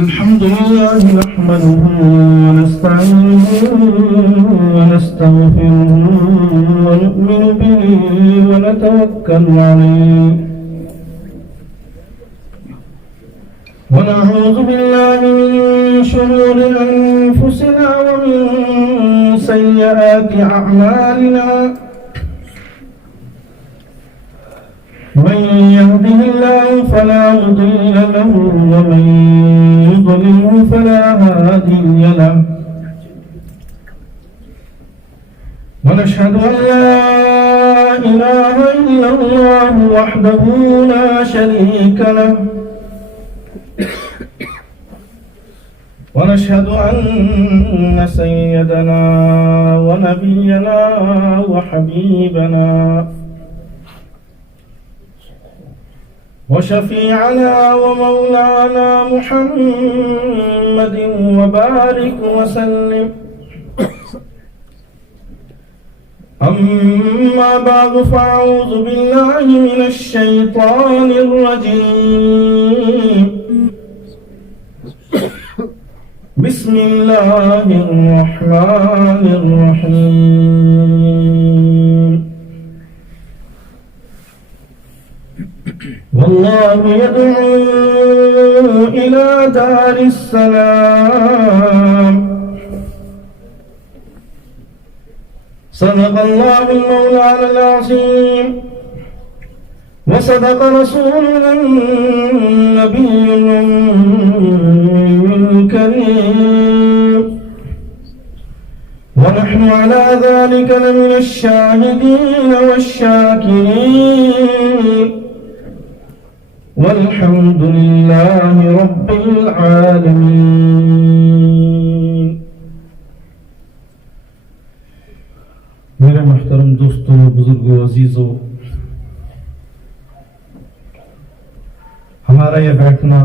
الحمد لله نحمده ونستعينه ونستغفره ونؤمن به ونتوكل عليه ونعوذ بالله من شرور أنفسنا ومن سيئات أعمالنا من يهده الله فلا مضل له ومن يضلل فلا هادي له ونشهد أن لا إله إلا الله وحده لا شريك له ونشهد أن سيدنا ونبينا وحبيبنا وشفيعنا ومولانا محمد وبارك وسلم أما بعد فأعوذ بالله من الشيطان الرجيم بسم الله الرحمن الرحيم والله يدعو إلى دار السلام صدق الله المولانا العظيم وصدق رسولنا النبي الكريم ونحن على ذلك لمن الشاهدين والشاكرين والحمد لله رب العالمين. میرے محترم دوستوں، بزرگوں، عزیزوں، ہمارا یہ بیٹھنا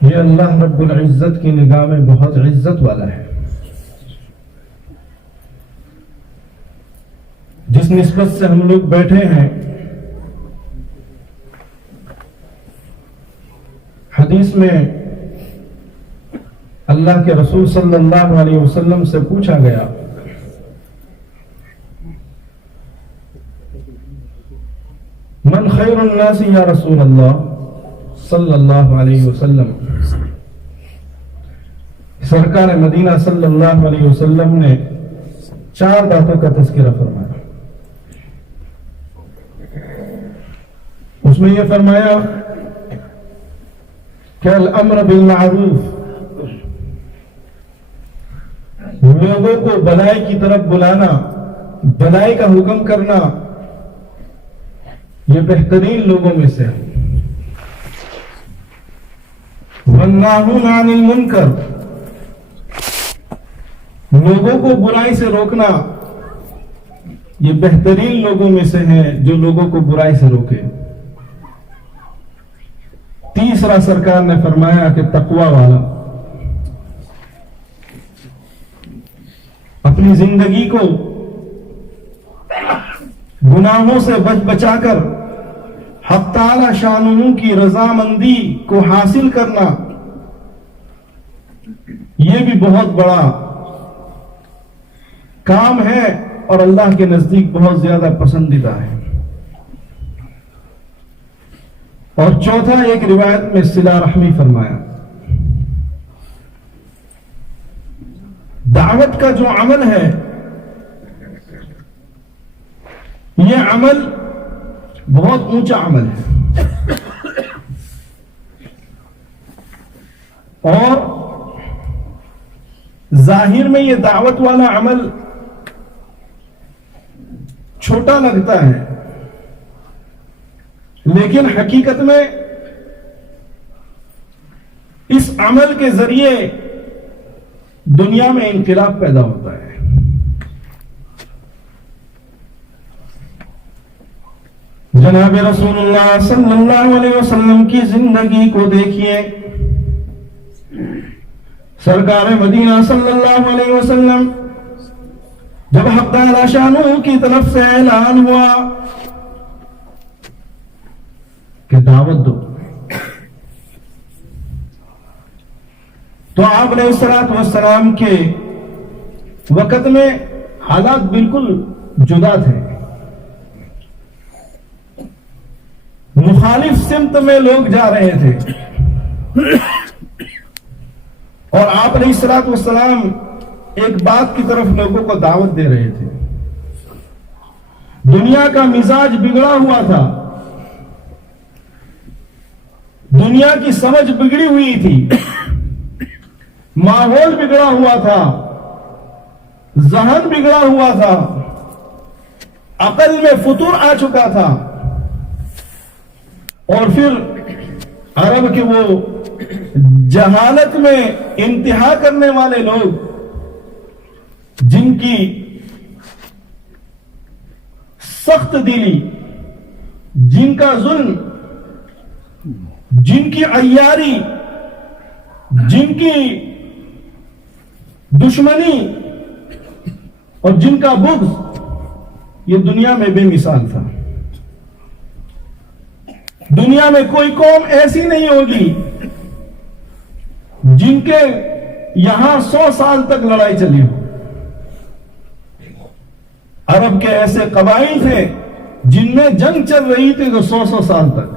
یہ اللہ رب العزت کی نگاہ میں بہت عزت والا ہے. جس نسبت سے ہم لوگ بیٹھے ہیں، حدیث میں اللہ کے رسول صلی اللہ علیہ وسلم سے پوچھا گیا من خیر الناس یا رسول اللہ صلی اللہ علیہ وسلم. سرکار مدینہ صلی اللہ علیہ وسلم نے 4 باتوں کا تذکرہ فرمایا. اس میں یہ فرمایا کہ الامر بالمعروف، لوگوں کو بھلائی کی طرف بلانا، بھلائی کا حکم کرنا، یہ بہترین لوگوں میں سے ہے. والناہون عن المنکر، لوگوں کو برائی سے روکنا، یہ بہترین لوگوں میں سے ہے جو لوگوں کو برائی سے روکے. تیسرا سرکار نے فرمایا کہ تقوی والا، اپنی زندگی کو گناہوں سے بچا کر حق تعالی شانہ کی رضامندی کو حاصل کرنا، یہ بھی بہت بڑا کام ہے اور اللہ کے نزدیک بہت زیادہ پسندیدہ ہے. اور چوتھا ایک روایت میں صلہ رحمی فرمایا. دعوت کا جو عمل ہے، یہ عمل بہت اونچا عمل ہے، اور ظاہر میں یہ دعوت والا عمل چھوٹا لگتا ہے، لیکن حقیقت میں اس عمل کے ذریعے دنیا میں انقلاب پیدا ہوتا ہے. جناب رسول اللہ صلی اللہ علیہ وسلم کی زندگی کو دیکھیے. سرکار مدینہ صلی اللہ علیہ وسلم جب حق تعالی شانہ کی طرف سے اعلان ہوا کہ دعوت دو. تو آپ علیہ الصلوۃ والسلام کے وقت میں حالات بالکل جدا تھے. مخالف سمت میں لوگ جا رہے تھے اور آپ علیہ الصلوۃ والسلام ایک بات کی طرف لوگوں کو دعوت دے رہے تھے. دنیا کا مزاج بگڑا ہوا تھا، دنیا کی سمجھ بگڑی ہوئی تھی، ماحول بگڑا ہوا تھا، ذہن بگڑا ہوا تھا، عقل میں فطور آ چکا تھا. اور پھر عرب کے وہ جہالت میں انتہا کرنے والے لوگ، جن کی سخت دلی، جن کا ظلم، جن کی عیاری، جن کی دشمنی اور جن کا بغض، یہ دنیا میں بے مثال تھا. دنیا میں کوئی قوم ایسی نہیں ہوگی جن کے یہاں 100 سال تک لڑائی چلی ہو. عرب کے ایسے قبائل تھے جن میں جنگ چل رہی تھی تو 100 سال تک.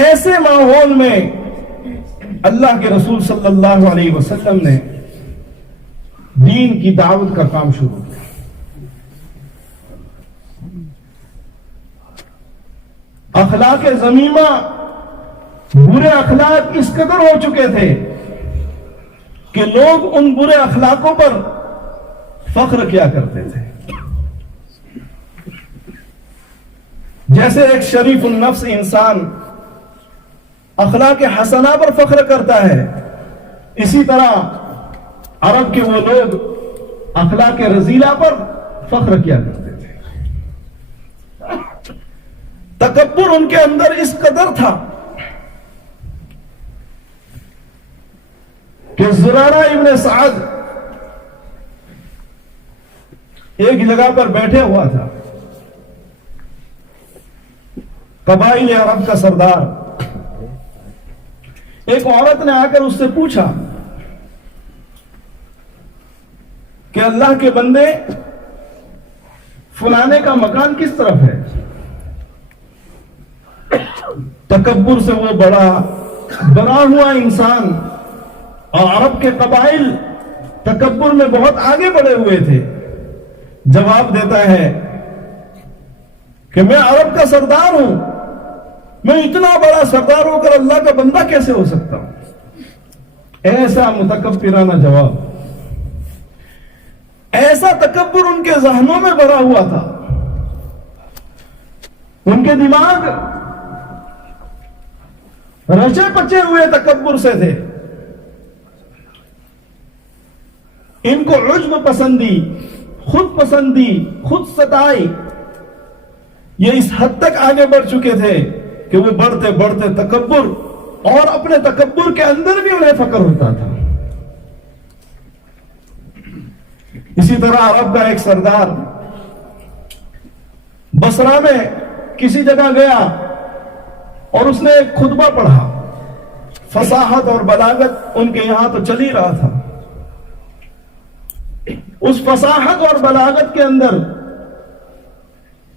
ایسے ماحول میں اللہ کے رسول صلی اللہ علیہ وسلم نے دین کی دعوت کا کام شروع کیا. اخلاق ذمیمہ، برے اخلاق اس قدر ہو چکے تھے کہ لوگ ان برے اخلاقوں پر فخر کیا کرتے تھے. جیسے ایک شریف النفس انسان اخلاق حسنہ پر فخر کرتا ہے، اسی طرح عرب کے وہ لوگ اخلاق رذیلہ پر فخر کیا کرتے تھے. تکبر ان کے اندر اس قدر تھا کہ زرارہ ابن سعد ایک جگہ پر بیٹھے ہوا تھا، قبائل عرب کا سردار. ایک عورت نے آ کر اس سے پوچھا کہ اللہ کے بندے، فلانے کا مکان کس طرف ہے؟ تکبر سے وہ بڑا ہوا انسان، اور عرب کے قبائل تکبر میں بہت آگے بڑھے ہوئے تھے، جواب دیتا ہے کہ میں عرب کا سردار ہوں، میں اتنا بڑا سردار ہو کر اللہ کا بندہ کیسے ہو سکتا ہوں؟ ایسا متکبرانہ جواب، ایسا تکبر ان کے ذہنوں میں بھرا ہوا تھا. ان کے دماغ رچے پچے ہوئے تکبر سے تھے. ان کو عجب پسندی، خود پسندی، خود ستائی، یہ اس حد تک آگے بڑھ چکے تھے کہ وہ بڑھتے بڑھتے تکبر، اور اپنے تکبر کے اندر بھی انہیں فخر ہوتا تھا. اسی طرح عرب کا ایک سردار بصرہ میں کسی جگہ گیا اور اس نے ایک خطبہ پڑھا. فصاحت اور بلاغت ان کے یہاں تو چل ہی رہا تھا. اس فصاحت اور بلاغت کے اندر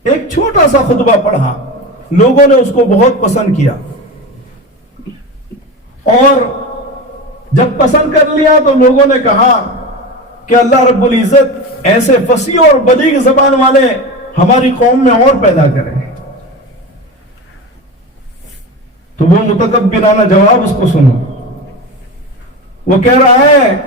ایک چھوٹا سا خطبہ پڑھا، لوگوں نے اس کو بہت پسند کیا، اور جب پسند کر لیا تو لوگوں نے کہا کہ اللہ رب العزت ایسے فصیح اور بلیغ زبان والے ہماری قوم میں اور پیدا کرے. تو وہ متکبرانہ جواب اس کو سنو. وہ کہہ رہا ہے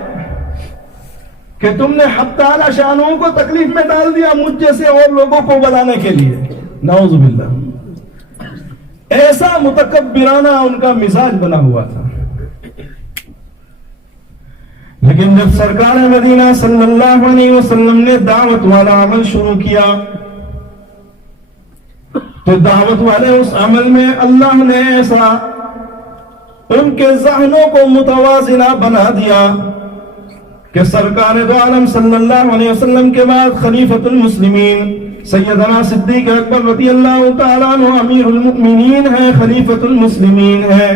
کہ تم نے حق تعالی شانوں کو تکلیف میں ڈال دیا مجھ جیسے اور لوگوں کو بلانے کے لیے. نعوذ باللہ. ایسا متکبرانہ ان کا مزاج بنا ہوا تھا. لیکن جب سرکار مدینہ صلی اللہ علیہ وسلم نے دعوت والا عمل شروع کیا تو دعوت والے اس عمل میں اللہ نے ایسا ان کے ذہنوں کو متوازنہ بنا دیا کہ سرکار دو عالم صلی اللہ علیہ وسلم کے بعد خلیفۃ المسلمین سیدنا صدیق اکبر رضی اللہ تعالیٰ عنہ امیر المؤمنین ہیں، خلیفۃ المسلمین ہیں۔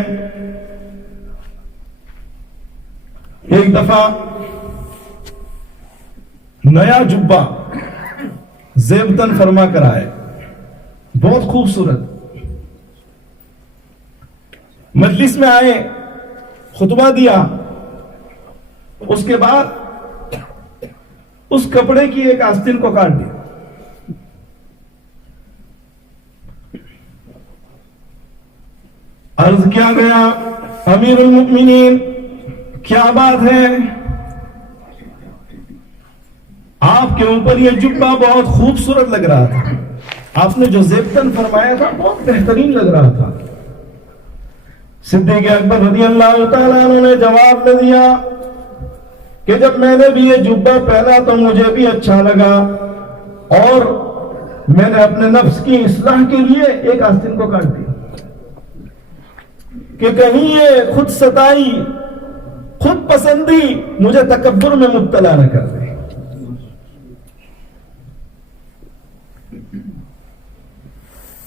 ایک دفعہ نیا جبہ زیبتن فرما کر آئے، بہت خوبصورت، مجلس میں آئے، خطبہ دیا، اس کے بعد اس کپڑے کی ایک آستین کو کاٹ دیا۔ عرض کیا گیا، امیر المؤمنین کیا بات ہے؟ آپ کے اوپر یہ جبہ بہت خوبصورت لگ رہا تھا، آپ نے جو زیبتن فرمایا تھا بہت بہترین لگ رہا تھا۔ صدیق اکبر رضی اللہ تعالیٰ عنہ نے جواب میں دیا کہ جب میں نے بھی یہ جبہ پہنا تو مجھے بھی اچھا لگا، اور میں نے اپنے نفس کی اصلاح کے لیے ایک آستین کو کاٹ دیا کہ کہیں یہ خود ستائی، خود پسندی مجھے تکبر میں مبتلا نہ کر دے۔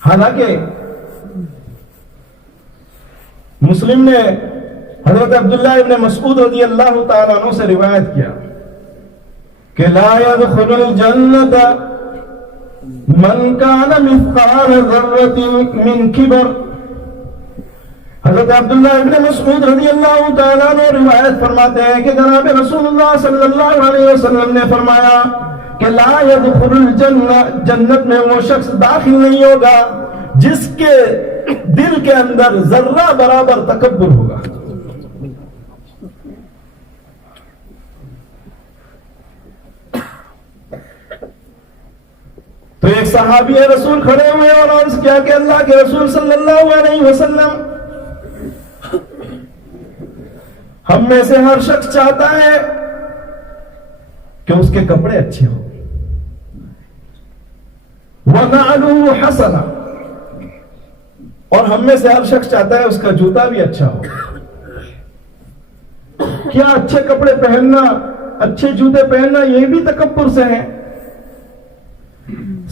حالانکہ مسلم نے حضرت عبداللہ ابن مسعود رضی اللہ تعالیٰ عنہ سے روایت کیا کہ لا يدخل الجنت من کان مثقال ذرۃ من کبر۔ حضرت عبداللہ ابن مسعود رضی اللہ تعالیٰ عنہ روایت فرماتے ہیں کہ جناب رسول اللہ صلی اللہ علیہ وسلم نے فرمایا کہ لا يدخل الجنہ، جنت میں وہ شخص داخل نہیں ہوگا جس کے دل کے اندر ذرہ برابر تکبر ہوگا۔ تو ایک صحابی رسول کھڑے ہوئے اور عرض کیا کہ اللہ کے رسول صلی اللہ علیہ وسلم، ہم میں سے ہر شخص چاہتا ہے کہ اس کے کپڑے اچھے ہوں، وَنَعْلُهُ حَسَنًا، اور ہم میں سے ہر شخص چاہتا ہے اس کا جوتا بھی اچھا ہو۔ کیا اچھے کپڑے پہننا، اچھے جوتے پہننا یہ بھی تکبر سے ہے؟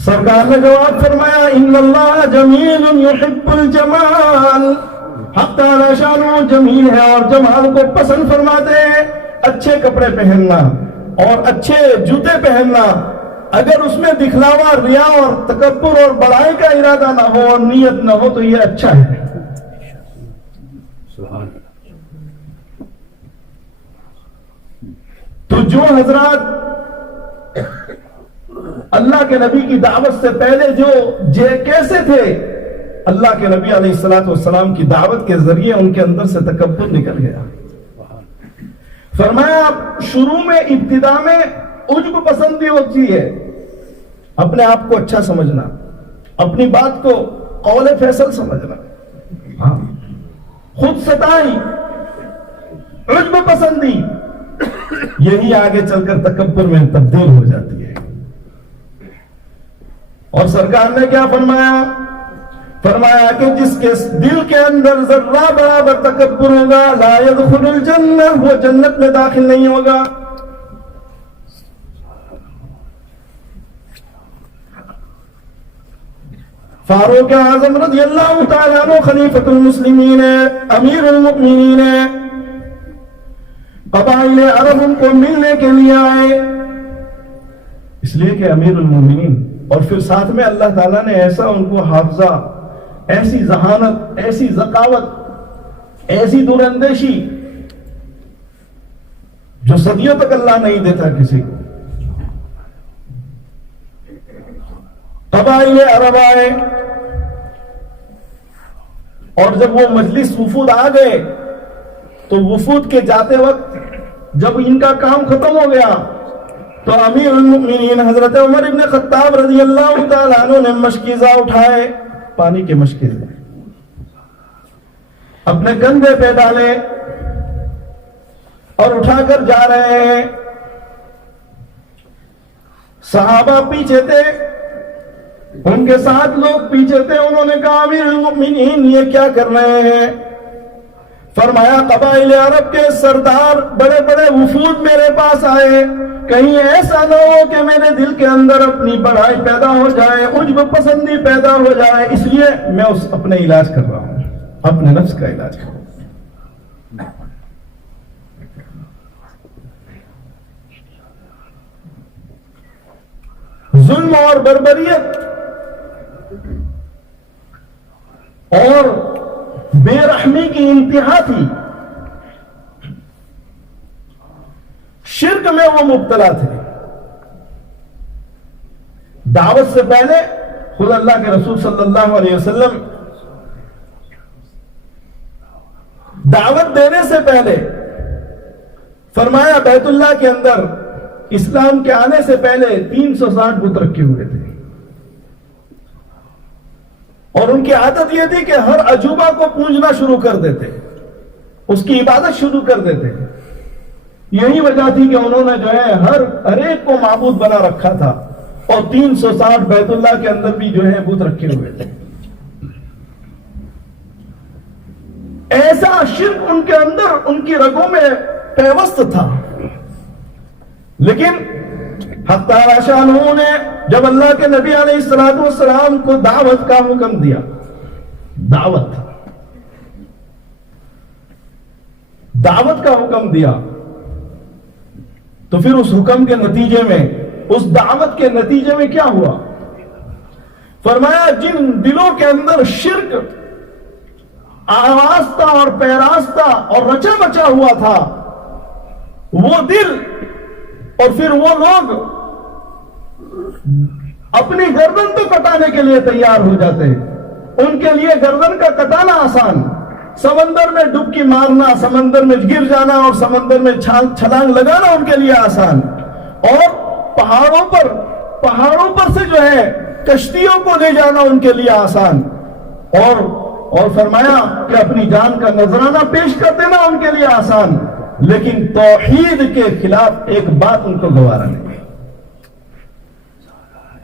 سرکار نے جواب فرمایا ان اللہ جمیل یحب الجمال، حق تعالی شانہ جمیل ہے اور جمال کو پسند فرماتے ہیں۔ اچھے کپڑے پہننا اور اچھے جوتے پہننا، اگر اس میں دکھلاوا، ریا اور تکبر اور بڑائی کا ارادہ نہ ہو اور نیت نہ ہو تو یہ اچھا ہے۔ تو جو حضرات اللہ کے نبی کی دعوت سے پہلے جو کیسے تھے، اللہ کے نبی علیہ الصلوۃ والسلام کی دعوت کے ذریعے ان کے اندر سے تکبر نکل گیا۔ فرمایا شروع میں، ابتدا میں عجب پسندی ہوتی ہے، اپنے آپ کو اچھا سمجھنا، اپنی بات کو قول فیصل سمجھنا، خود ستائی، عجب پسندی، یہی آگے چل کر تکبر میں تبدیل ہو جاتی ہے۔ اور سرکار نے کیا فرمایا؟ فرمایا کہ جس کے دل کے اندر ذرہ برابر تکبر ہوگا لا يدخل الجنہ، وہ جنت میں داخل نہیں ہوگا۔ فاروق اعظم رضی اللہ تعالیٰ عنہ خلیفۃ المسلمین ہے، امیر المؤمنین ہے، قبائل عرب ان کو ملنے کے لیے آئے، اس لیے کہ امیر المؤمنین، اور پھر ساتھ میں اللہ تعالیٰ نے ایسا ان کو حافظہ، ایسی ذہانت، ایسی ذکاوت، ایسی دور اندیشی جو صدیوں تک اللہ نہیں دیتا کسی کو۔ قبائل عرب آئے اور جب وہ مجلس وفود آ گئے تو وفود کے جاتے وقت جب ان کا کام ختم ہو گیا تو امیر المؤمنین حضرت عمر ابن خطاب رضی اللہ تعالیٰ عنہ نے مشکیزہ اٹھائے، پانی کے مشکیزے اپنے کندھے پہ ڈالے اور اٹھا کر جا رہے ہیں۔ صحابہ پیچھے تھے، ان کے ساتھ لوگ پیچھے تھے، انہوں نے کہا امیر المؤمنین یہ کیا کر رہے ہیں؟ فرمایا قبائل عرب کے سردار بڑے بڑے وفود میرے پاس آئے، کہیں ایسا نہ ہو کہ میرے دل کے اندر اپنی بڑائی پیدا ہو جائے، عجب پسندی پیدا ہو جائے، اس لیے میں اپنے علاج کر رہا ہوں، اپنے نفس کا علاج کر رہا ہوں۔ ظلم اور بربریت اور بے رحمی کی انتہا تھی، شرک میں وہ مبتلا تھے۔ دعوت سے پہلے خود اللہ کے رسول صلی اللہ علیہ وسلم دعوت دینے سے پہلے فرمایا بیت اللہ کے اندر اسلام کے آنے سے پہلے 360 بت رکھے ہوئے تھے، اور ان کی عادت یہ تھی کہ ہر عجوبہ کو پوجنا شروع کر دیتے، اس کی عبادت شروع کر دیتے۔ یہی وجہ تھی کہ انہوں نے جو ہے ہر ایک کو معبود بنا رکھا تھا، اور 360 بیت اللہ کے اندر بھی جو ہے بت رکھے ہوئے تھے۔ ایسا شرک ان کے اندر، ان کی رگوں میں پیوست تھا۔ لیکن حق تعالی شانہ نے جب اللہ کے نبی علیہ الصلوۃ والسلام کو دعوت کا حکم دیا، دعوت کا حکم دیا، تو پھر اس حکم کے نتیجے میں، اس دعوت کے نتیجے میں کیا ہوا؟ فرمایا جن دلوں کے اندر شرک آراستہ اور پیراستہ اور رچا بچا ہوا تھا، وہ دل اور پھر وہ لوگ اپنی گردن تو کٹانے کے لیے تیار ہو جاتے ہیں۔ ان کے لیے گردن کا کٹانا آسان، سمندر میں ڈبکی مارنا، سمندر میں گر جانا اور سمندر میں چھلانگ لگانا ان کے لیے آسان، اور پہاڑوں پر سے جو ہے کشتیوں کو لے جانا ان کے لیے آسان، اور فرمایا کہ اپنی جان کا نذرانہ پیش کر دینا ان کے لیے آسان، لیکن توحید کے خلاف ایک بات ان کو گوارا نہیں۔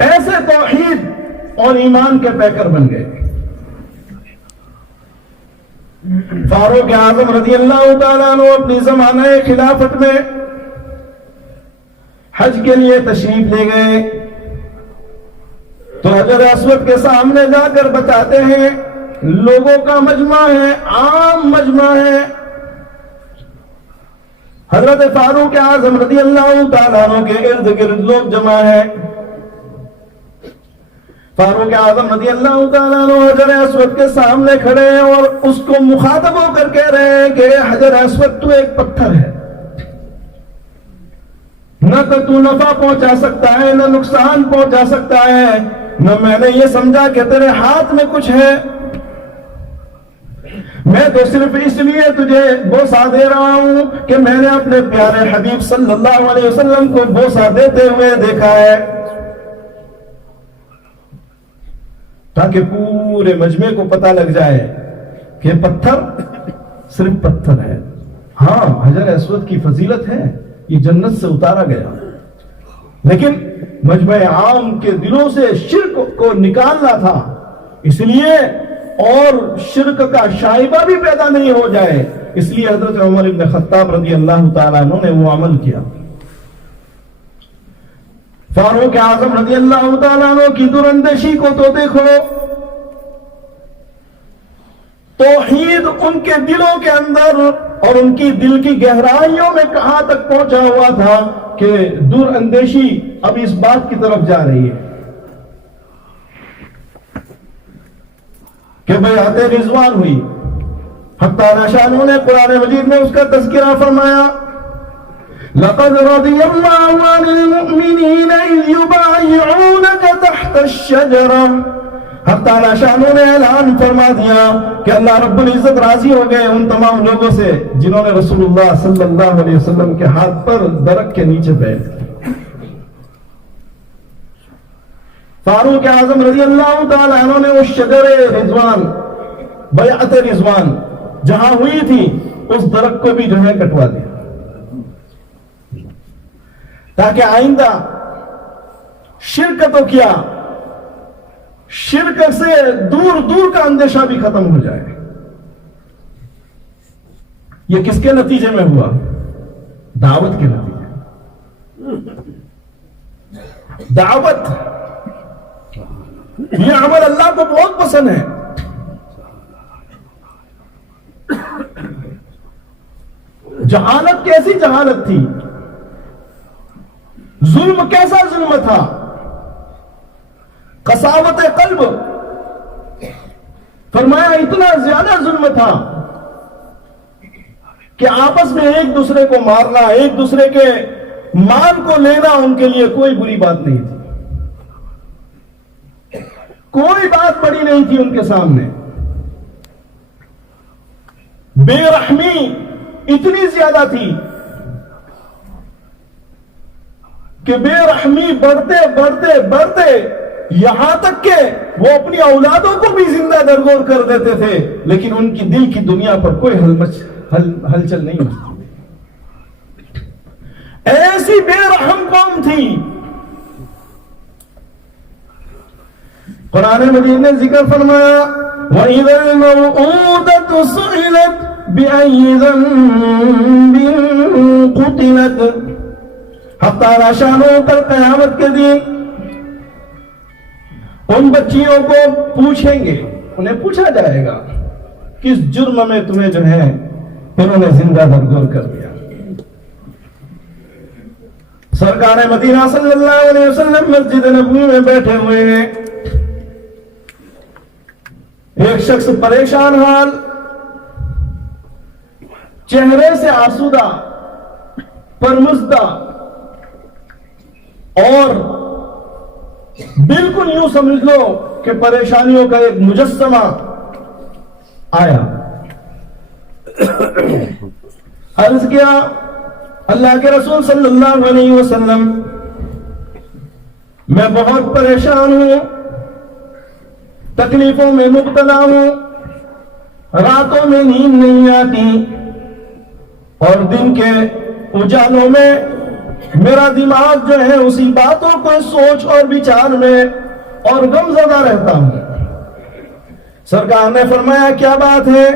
ایسے توحید اور ایمان کے پیکر بن گئے۔ فاروق اعظم رضی اللہ تعالیٰ عنہ اپنی زمانہ خلافت میں حج کے لیے تشریف لے گئے، تو حجر اسود کے سامنے جا کر بتاتے ہیں لوگوں کا مجمع ہے، عام مجمع ہے، حضرت فاروق اعظم رضی اللہ تعالیٰ عنہ کے ارد گرد لوگ جمع ہیں۔ فاروق اعظم رضی اللہ تعالیٰ عنہ حجر اسود کے سامنے کھڑے ہیں اور اس کو مخاطب ہو کر کہہ رہے ہیں کہ حجر اسود تو ایک پتھر ہے، نہ تو نفع پہنچا سکتا ہے، نہ نقصان پہنچا سکتا ہے، نہ میں نے یہ سمجھا کہ تیرے ہاتھ میں کچھ ہے، میں تو صرف اس لیے تجھے بوسہ دے رہا ہوں کہ میں نے اپنے پیارے حبیب صلی اللہ علیہ وسلم کو بوسہ دیتے ہوئے دیکھا ہے، تاکہ پورے مجمع کو پتہ لگ جائے کہ پتھر صرف پتھر ہے، ہاں حجر اسود کی فضیلت ہے، یہ جنت سے اتارا گیا، لیکن مجمع عام کے دلوں سے شرک کو نکالنا تھا، اس لیے اور شرک کا شائبہ بھی پیدا نہیں ہو جائے، اس لیے حضرت عمر بن خطاب رضی اللہ تعالیٰ عنہ نے وہ عمل کیا۔ فاروق اعظم رضی اللہ تعالیٰ عنہ کی دراندیشی کو تو دیکھو، توحید ان کے دلوں کے اندر اور ان کی دل کی گہرائیوں میں کہاں تک پہنچا ہوا تھا کہ دور اندیشی اب اس بات کی طرف جا رہی ہے کہ بیعت رضوان ہوئی۔ حق تعالی شانہ نے قرآن مجید میں اس کا تذکرہ فرمایا، لقد رضي الله عن المؤمنين إذ يبايعونك تحت الشجرة۔ حق تعالی شانہ نے اعلان فرما دیا کہ اللہ رب العزت راضی ہو گئے ان تمام لوگوں سے جنہوں نے رسول اللہ صلی اللہ علیہ وسلم کے ہاتھ پر درخت کے نیچے بیٹھے۔ فاروق اعظم رضی اللہ تعالی عنہ نے اس شجر رضوان، بیعت رضوان جہاں ہوئی تھی، اس درخت کو بھی جو ہے کٹوا دیا، تاکہ آئندہ شرک تو کیا، شرک سے دور دور کا اندیشہ بھی ختم ہو جائے۔ یہ کس کے نتیجے میں ہوا؟ دعوت کے نتیجے میں. دعوت یہ عمل اللہ کو بہت پسند ہے. جہالت کیسی جہالت تھی، ظلم کیسا ظلم تھا، قساوت قلب، فرمایا اتنا زیادہ ظلم تھا کہ آپس میں ایک دوسرے کو مارنا، ایک دوسرے کے مال کو لینا ان کے لیے کوئی بری بات نہیں تھی، کوئی بات بڑی نہیں تھی ان کے سامنے. بے رحمی اتنی زیادہ تھی کہ بے رحمی بڑھتے بڑھتے بڑھتے یہاں تک کہ وہ اپنی اولادوں کو بھی زندہ درگور کر دیتے تھے، لیکن ان کی دل کی دنیا پر کوئی ہلچل نہیں ہوتی. ایسی بے رحم قوم تھی. قرآن مجید نے ذکر فرمایا وَإِذَا الْمَوْءُودَةُ سُئِلَتْ بِأَيِّ ذَنبٍ قُتِلَتْ. حق تعالی شانہ کل قیامت کے دن ان بچیوں کو پوچھیں گے، انہیں پوچھا جائے گا کس جرم میں تمہیں جو ہے انہوں نے زندہ درگور کر دیا. سرکار مدینہ صلی اللہ علیہ وسلم مسجد نبوی میں بیٹھے ہوئے ہیں. ایک شخص پریشان حال، چہرے سے آسودہ، پرمزدہ اور بالکل یوں سمجھ لو کہ پریشانیوں کا ایک مجسمہ آیا. عرض کیا اللہ کے رسول صلی اللہ علیہ وسلم میں بہت پریشان ہوں، تکلیفوں میں مبتلا ہوں، راتوں میں نیند نہیں آتی اور دن کے اجالوں میں میرا دماغ جو ہے اسی باتوں کو سوچ اور بچار میں اور غم زدہ رہتا ہوں. سرکار نے فرمایا کیا بات ہے؟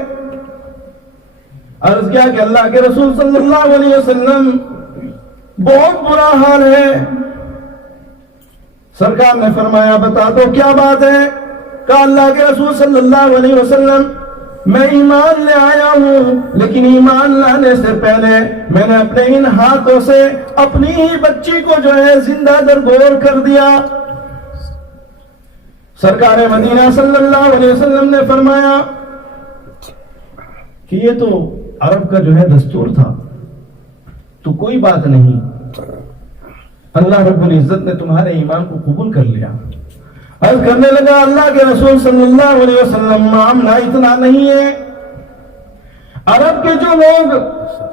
عرض کیا کہ اللہ کے رسول صلی اللہ علیہ وسلم بہت برا حال ہے. سرکار نے فرمایا بتا دو کیا بات ہے؟ کہا اللہ کے رسول صلی اللہ علیہ وسلم میں ایمان لے آیا ہوں، لیکن ایمان لانے سے پہلے میں نے اپنے ان ہاتھوں سے اپنی ہی بچی کو جو ہے زندہ درگور کر دیا. سرکار مدینہ صلی اللہ علیہ وسلم نے فرمایا کہ یہ تو عرب کا جو ہے دستور تھا، تو کوئی بات نہیں، اللہ رب العزت نے تمہارے ایمان کو قبول کر لیا. عرض کرنے لگا اللہ کے رسول صلی اللہ علیہ وسلم معاملہ اتنا نہیں ہے. عرب کے جو لوگ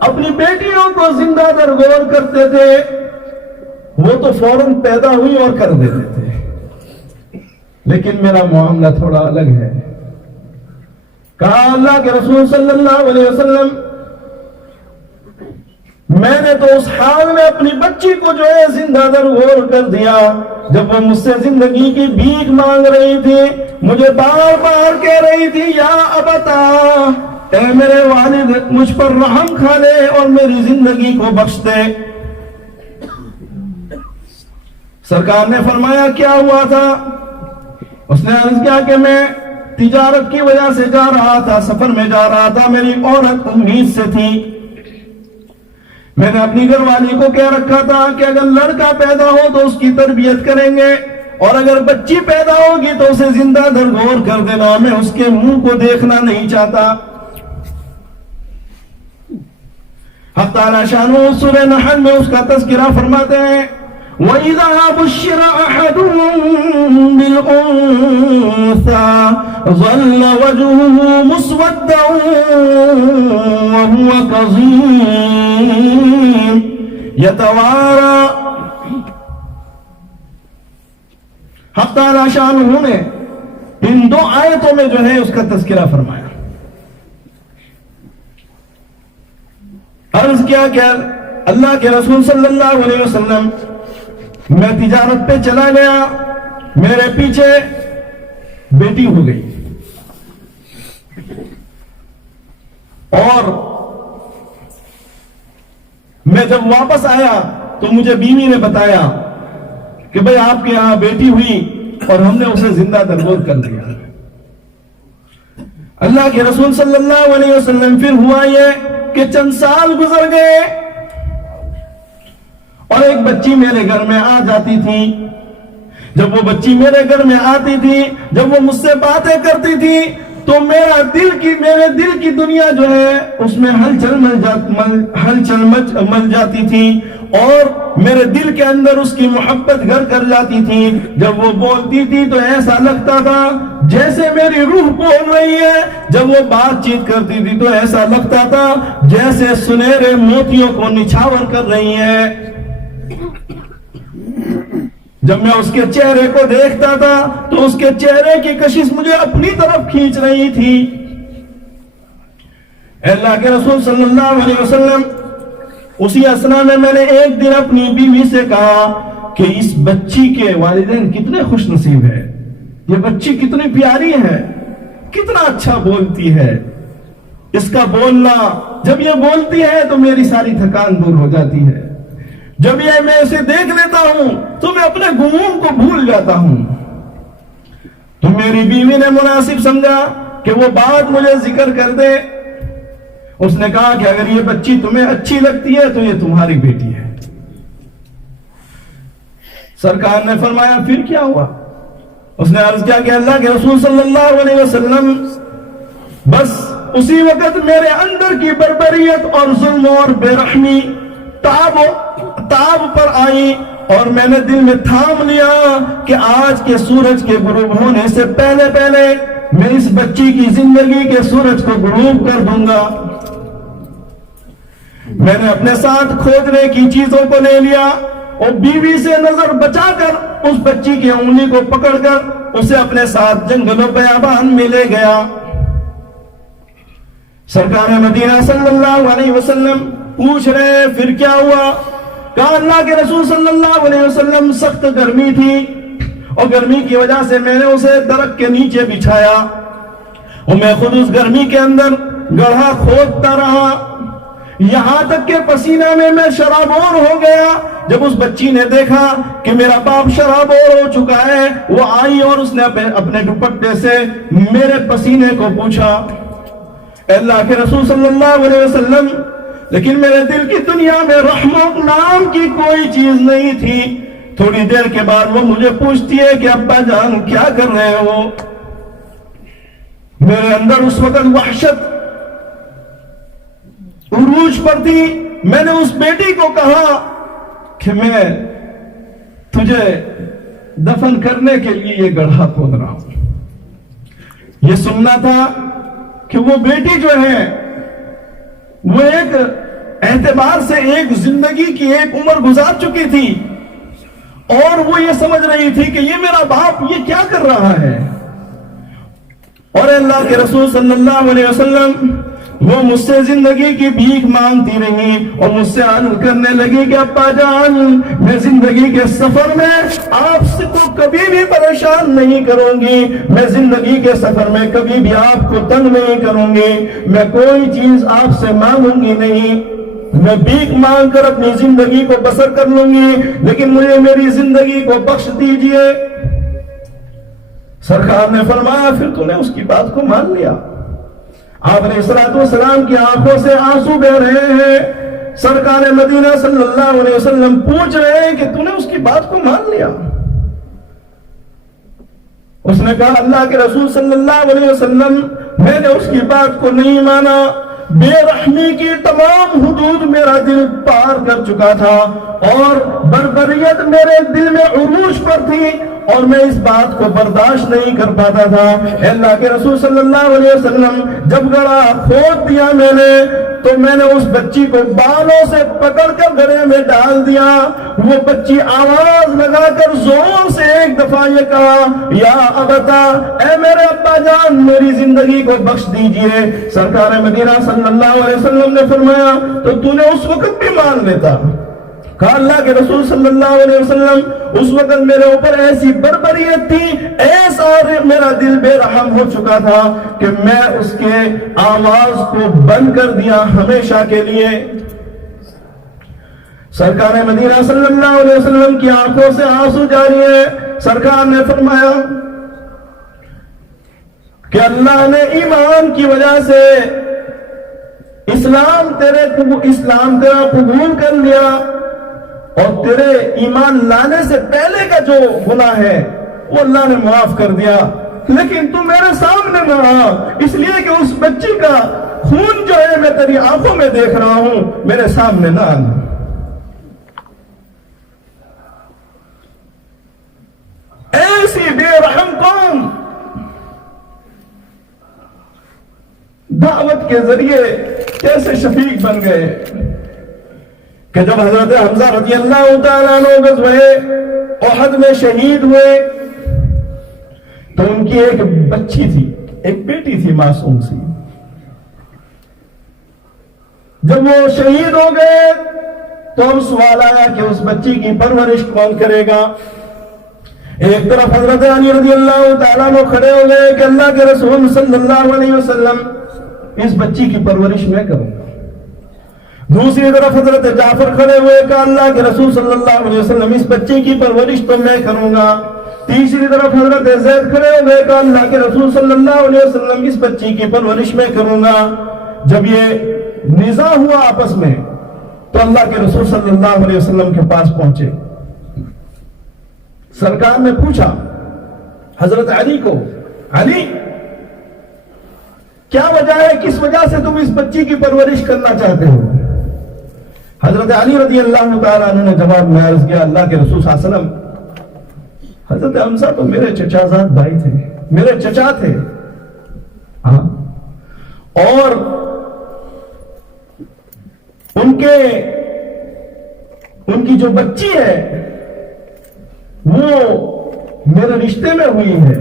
اپنی بیٹیوں کو زندہ درگور کرتے تھے وہ تو فوراً پیدا ہوئی اور کر دیتے تھے، لیکن میرا معاملہ تھوڑا الگ ہے. کہا اللہ کے رسول صلی اللہ علیہ وسلم میں نے تو اس حال میں اپنی بچی کو جو ہے زندہ درگور کر دیا جب وہ مجھ سے زندگی کی بھیک مانگ رہی تھی، مجھے بار بار کہہ رہی تھی یا ابتا، اے میرے والد مجھ پر رحم کھا لے اور میری زندگی کو بخش دے. سرکار نے فرمایا کیا ہوا تھا؟ اس نے عرض کیا کہ میں تجارت کی وجہ سے جا رہا تھا، سفر میں جا رہا تھا، میری عورت امید سے تھی، میں نے اپنی گھر والی کو کہہ رکھا تھا کہ اگر لڑکا پیدا ہو تو اس کی تربیت کریں گے اور اگر بچی پیدا ہوگی تو اسے زندہ درگور کر دینا، میں اس کے منہ کو دیکھنا نہیں چاہتا. حق تعالی شانہ سورہ نحل میں اس کا تذکرہ فرماتے ہیں وَإِذَا بُشِّرَ أَحَدُهُم بِالْأُنثَىٰ ظَلَّ وَجْهُهُ مُسْوَدًّا وَهُوَ كَظِيمٌ يَتَوَارَىٰ. حق تعالی شانہ نے ان دو آیتوں میں جو ہے اس کا تذکرہ فرمایا. عرض کیا کہ اللہ کے رسول صلی اللہ علیہ وسلم میں تجارت پہ چلا گیا، میرے پیچھے بیٹی ہو گئی اور میں جب واپس آیا تو مجھے بیوی نے بتایا کہ بھئی آپ کے یہاں بیٹی ہوئی اور ہم نے اسے زندہ درگور کر دیا. اللہ کے رسول صلی اللہ علیہ وسلم پھر ہوا یہ کہ چند سال گزر گئے اور ایک بچی میرے گھر میں آ جاتی تھی. جب وہ بچی میرے گھر میں آتی تھی، جب وہ مجھ سے باتیں کرتی تھی تو میرے دل کی دنیا جو ہے اس میں ہلچل مچ جاتی تھی اور میرے دل کے اندر اس کی محبت گھر کر جاتی تھی. جب وہ بولتی تھی تو ایسا لگتا تھا جیسے میری روح بول رہی ہے. جب وہ بات چیت کرتی تھی تو ایسا لگتا تھا جیسے سنہرے موتیوں کو نچھاور کر رہی ہے. جب میں اس کے چہرے کو دیکھتا تھا تو اس کے چہرے کی کشش مجھے اپنی طرف کھینچ رہی تھی. اللہ کے رسول صلی اللہ علیہ وسلم اسی اسنا میں نے ایک دن اپنی بیوی سے کہا کہ اس بچی کے والدین کتنے خوش نصیب ہے، یہ بچی کتنی پیاری ہے، کتنا اچھا بولتی ہے. اس کا بولنا، جب یہ بولتی ہے تو میری ساری تھکان دور ہو جاتی ہے. جب یہ میں اسے دیکھ لیتا ہوں تو میں اپنے غموم کو بھول جاتا ہوں. تو میری بیوی نے مناسب سمجھا کہ وہ بات مجھے ذکر کر دے. اس نے کہا کہ اگر یہ بچی تمہیں اچھی لگتی ہے تو یہ تمہاری بیٹی ہے. سرکار نے فرمایا پھر کیا ہوا؟ اس نے عرض کیا کہ اللہ کے رسول صلی اللہ علیہ وسلم، بس اسی وقت میرے اندر کی بربریت اور ظلم اور بے رحمی تاب پر آئی اور میں نے دل میں تھام لیا کہ آج کے سورج کے غروب ہونے سے پہلے میں اس بچی کی زندگی کے سورج کو غروب کر دوں گا. میں نے اپنے ساتھ کھودنے کی چیزوں کو لے لیا اور بیوی سے نظر بچا کر اس بچی کی انگلی کو پکڑ کر اسے اپنے ساتھ جنگل و بیابان میں لے گیا. سرکار مدینہ صلی اللہ علیہ وسلم پوچھ رہے پھر کیا ہوا؟ کہا اللہ کے رسول صلی اللہ علیہ وسلم سخت گرمی تھی اور گرمی کی وجہ سے میں نے اسے درخت کے نیچے بچھایا اور میں خود اس گرمی کے اندر گڑھا کھودتا رہا یہاں تک کہ پسینہ میں شرابور ہو گیا. جب اس بچی نے دیکھا کہ میرا باپ شرابور ہو چکا ہے، وہ آئی اور اس نے اپنے دوپٹے سے میرے پسینے کو پوچھا. اللہ کے رسول صلی اللہ علیہ وسلم، لیکن میرے دل کی دنیا میں رحمت نام کی کوئی چیز نہیں تھی. تھوڑی دیر کے بعد وہ مجھے پوچھتی ہے کہ ابا جان کیا کر رہے ہو؟ میرے اندر اس وقت وحشت عروج پر تھی. میں نے اس بیٹی کو کہا کہ میں تجھے دفن کرنے کے لیے یہ گڑھا کھود رہا ہوں. یہ سننا تھا کہ وہ بیٹی جو ہے وہ ایک اعتبار سے ایک زندگی کی ایک عمر گزار چکی تھی اور وہ یہ سمجھ رہی تھی کہ یہ میرا باپ یہ کیا کر رہا ہے. اور اللہ کے رسول صلی اللہ علیہ وسلم وہ مجھ سے زندگی کی بھیک مانگتی رہی اور مجھ سے عرض کرنے لگی کہ ابا جان میں زندگی کے سفر میں آپ سے کو کبھی بھی پریشان نہیں کروں گی، میں زندگی کے سفر میں کبھی بھی آپ کو تنگ نہیں کروں گی، میں کوئی چیز آپ سے مانگوں گی نہیں، میں بھیک مانگ کر اپنی زندگی کو بسر کر لوں گی، لیکن مجھے میری زندگی کو بخش دیجئے. سرکار نے فرمایا پھر تو نے اس کی بات کو مان لیا. آپ علیہ الصلوۃ والسلام کی آنکھوں سے آنسو بہ رہے ہیں. سرکار مدینہ صلی اللہ علیہ وسلم پوچھ رہے ہیں کہ تو نے اس کی بات کو مان لیا؟ اس نے کہا اللہ کے رسول صلی اللہ علیہ وسلم میں نے اس کی بات کو نہیں مانا. بے رحمی کی تمام حدود میرا دل پار کر چکا تھا اور بربریت میرے دل میں عروج پر تھی اور میں اس بات کو برداشت نہیں کر پاتا تھا. اللہ کے رسول صلی اللہ علیہ وسلم جب گڑھا کھود دیا میں نے تو میں نے اس بچی کو بالوں سے پکڑ کر گڑھے میں ڈال دیا. وہ بچی آواز لگا کر زور سے ایک دفعہ یہ کہا یا ابتا، اے میرے ابا جان میری زندگی کو بخش دیجئے. سرکار مدینہ صلی اللہ علیہ وسلم نے فرمایا تو نے اس وقت بھی مان لیتا؟ کہا اللہ کے رسول صلی اللہ علیہ وسلم اس وقت میرے اوپر ایسی بربریت تھی، ایسا میرا دل بے رحم ہو چکا تھا کہ میں اس کے آواز کو بند کر دیا ہمیشہ کے لیے. سرکار مدینہ صلی اللہ علیہ وسلم کی آنکھوں سے آنسو جاری ہے. سرکار نے فرمایا کہ اللہ نے ایمان کی وجہ سے اسلام تیرا قبول کر لیا، اور تیرے ایمان لانے سے پہلے کا جو گناہ ہے وہ اللہ نے معاف کر دیا، لیکن تو میرے سامنے نہ آ، اس لیے کہ اس بچی کا خون جو ہے میں تیری آنکھوں میں دیکھ رہا ہوں، میرے سامنے نہ آنا. ایسی بے رحم قوم دعوت کے ذریعے کیسے شفیق بن گئے کہ جب حضرت حمزہ رضی اللہ تعالیٰ عنہ غزوہ احد میں شہید ہوئے تو ان کی ایک بچی تھی، ایک بیٹی تھی معصوم سی. جب وہ شہید ہو گئے تو اب سوال آیا کہ اس بچی کی پرورش کون کرے گا. ایک طرف حضرت علی رضی اللہ تعالیٰ عنہ کھڑے ہو گئے کہ اللہ کے رسول صلی اللہ علیہ وسلم اس بچی کی پرورش میں کروں گا. دوسری طرف حضرت جعفر کھڑے ہوئے کہ اللہ کے رسول صلی اللہ علیہ وسلم اس بچی کی پرورش تو میں کروں گا. تیسری طرف حضرت زید کھڑے ہوئے کہ اللہ کے رسول صلی اللہ علیہ وسلم اس بچی کی پرورش میں کروں گا. جب یہ نزاع ہوا آپس میں تو اللہ کے رسول صلی اللہ علیہ وسلم کے پاس پہنچے. سرکار نے پوچھا حضرت علی کو، علی کیا وجہ ہے، کس وجہ سے تم اس بچی کی پرورش کرنا چاہتے ہو؟ حضرت علی رضی اللہ تعالیٰ عنہ نے جواب میں عرض کیا، اللہ کے رسول صلی اللہ علیہ وسلم، حضرت حمزہ تو میرے چچا زاد بھائی تھے، میرے چچا تھے، ہاں، اور ان کی جو بچی ہے وہ میرے رشتے میں ہوئی ہے،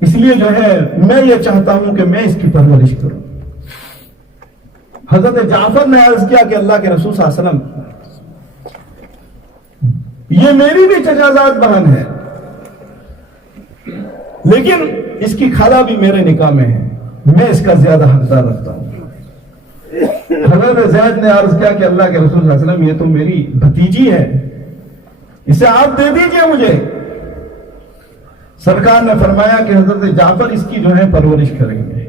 اس لیے جو ہے میں یہ چاہتا ہوں کہ میں اس کی پرورش کروں. حضرت جعفر نے عرض کیا کہ اللہ کے رسول صلی اللہ علیہ وسلم، یہ میری بھی چچا زاد بہن ہے، لیکن اس کی خالہ بھی میرے نکاح میں ہے، میں اس کا زیادہ حقدار رکھتا ہوں. حضرت زید نے عرض کیا کہ اللہ کے رسول صلی اللہ علیہ وسلم، یہ تو میری بھتیجی ہے، اسے آپ دے دیجئے مجھے. سرکار نے فرمایا کہ حضرت جعفر اس کی جو ہے پرورش کریں گے.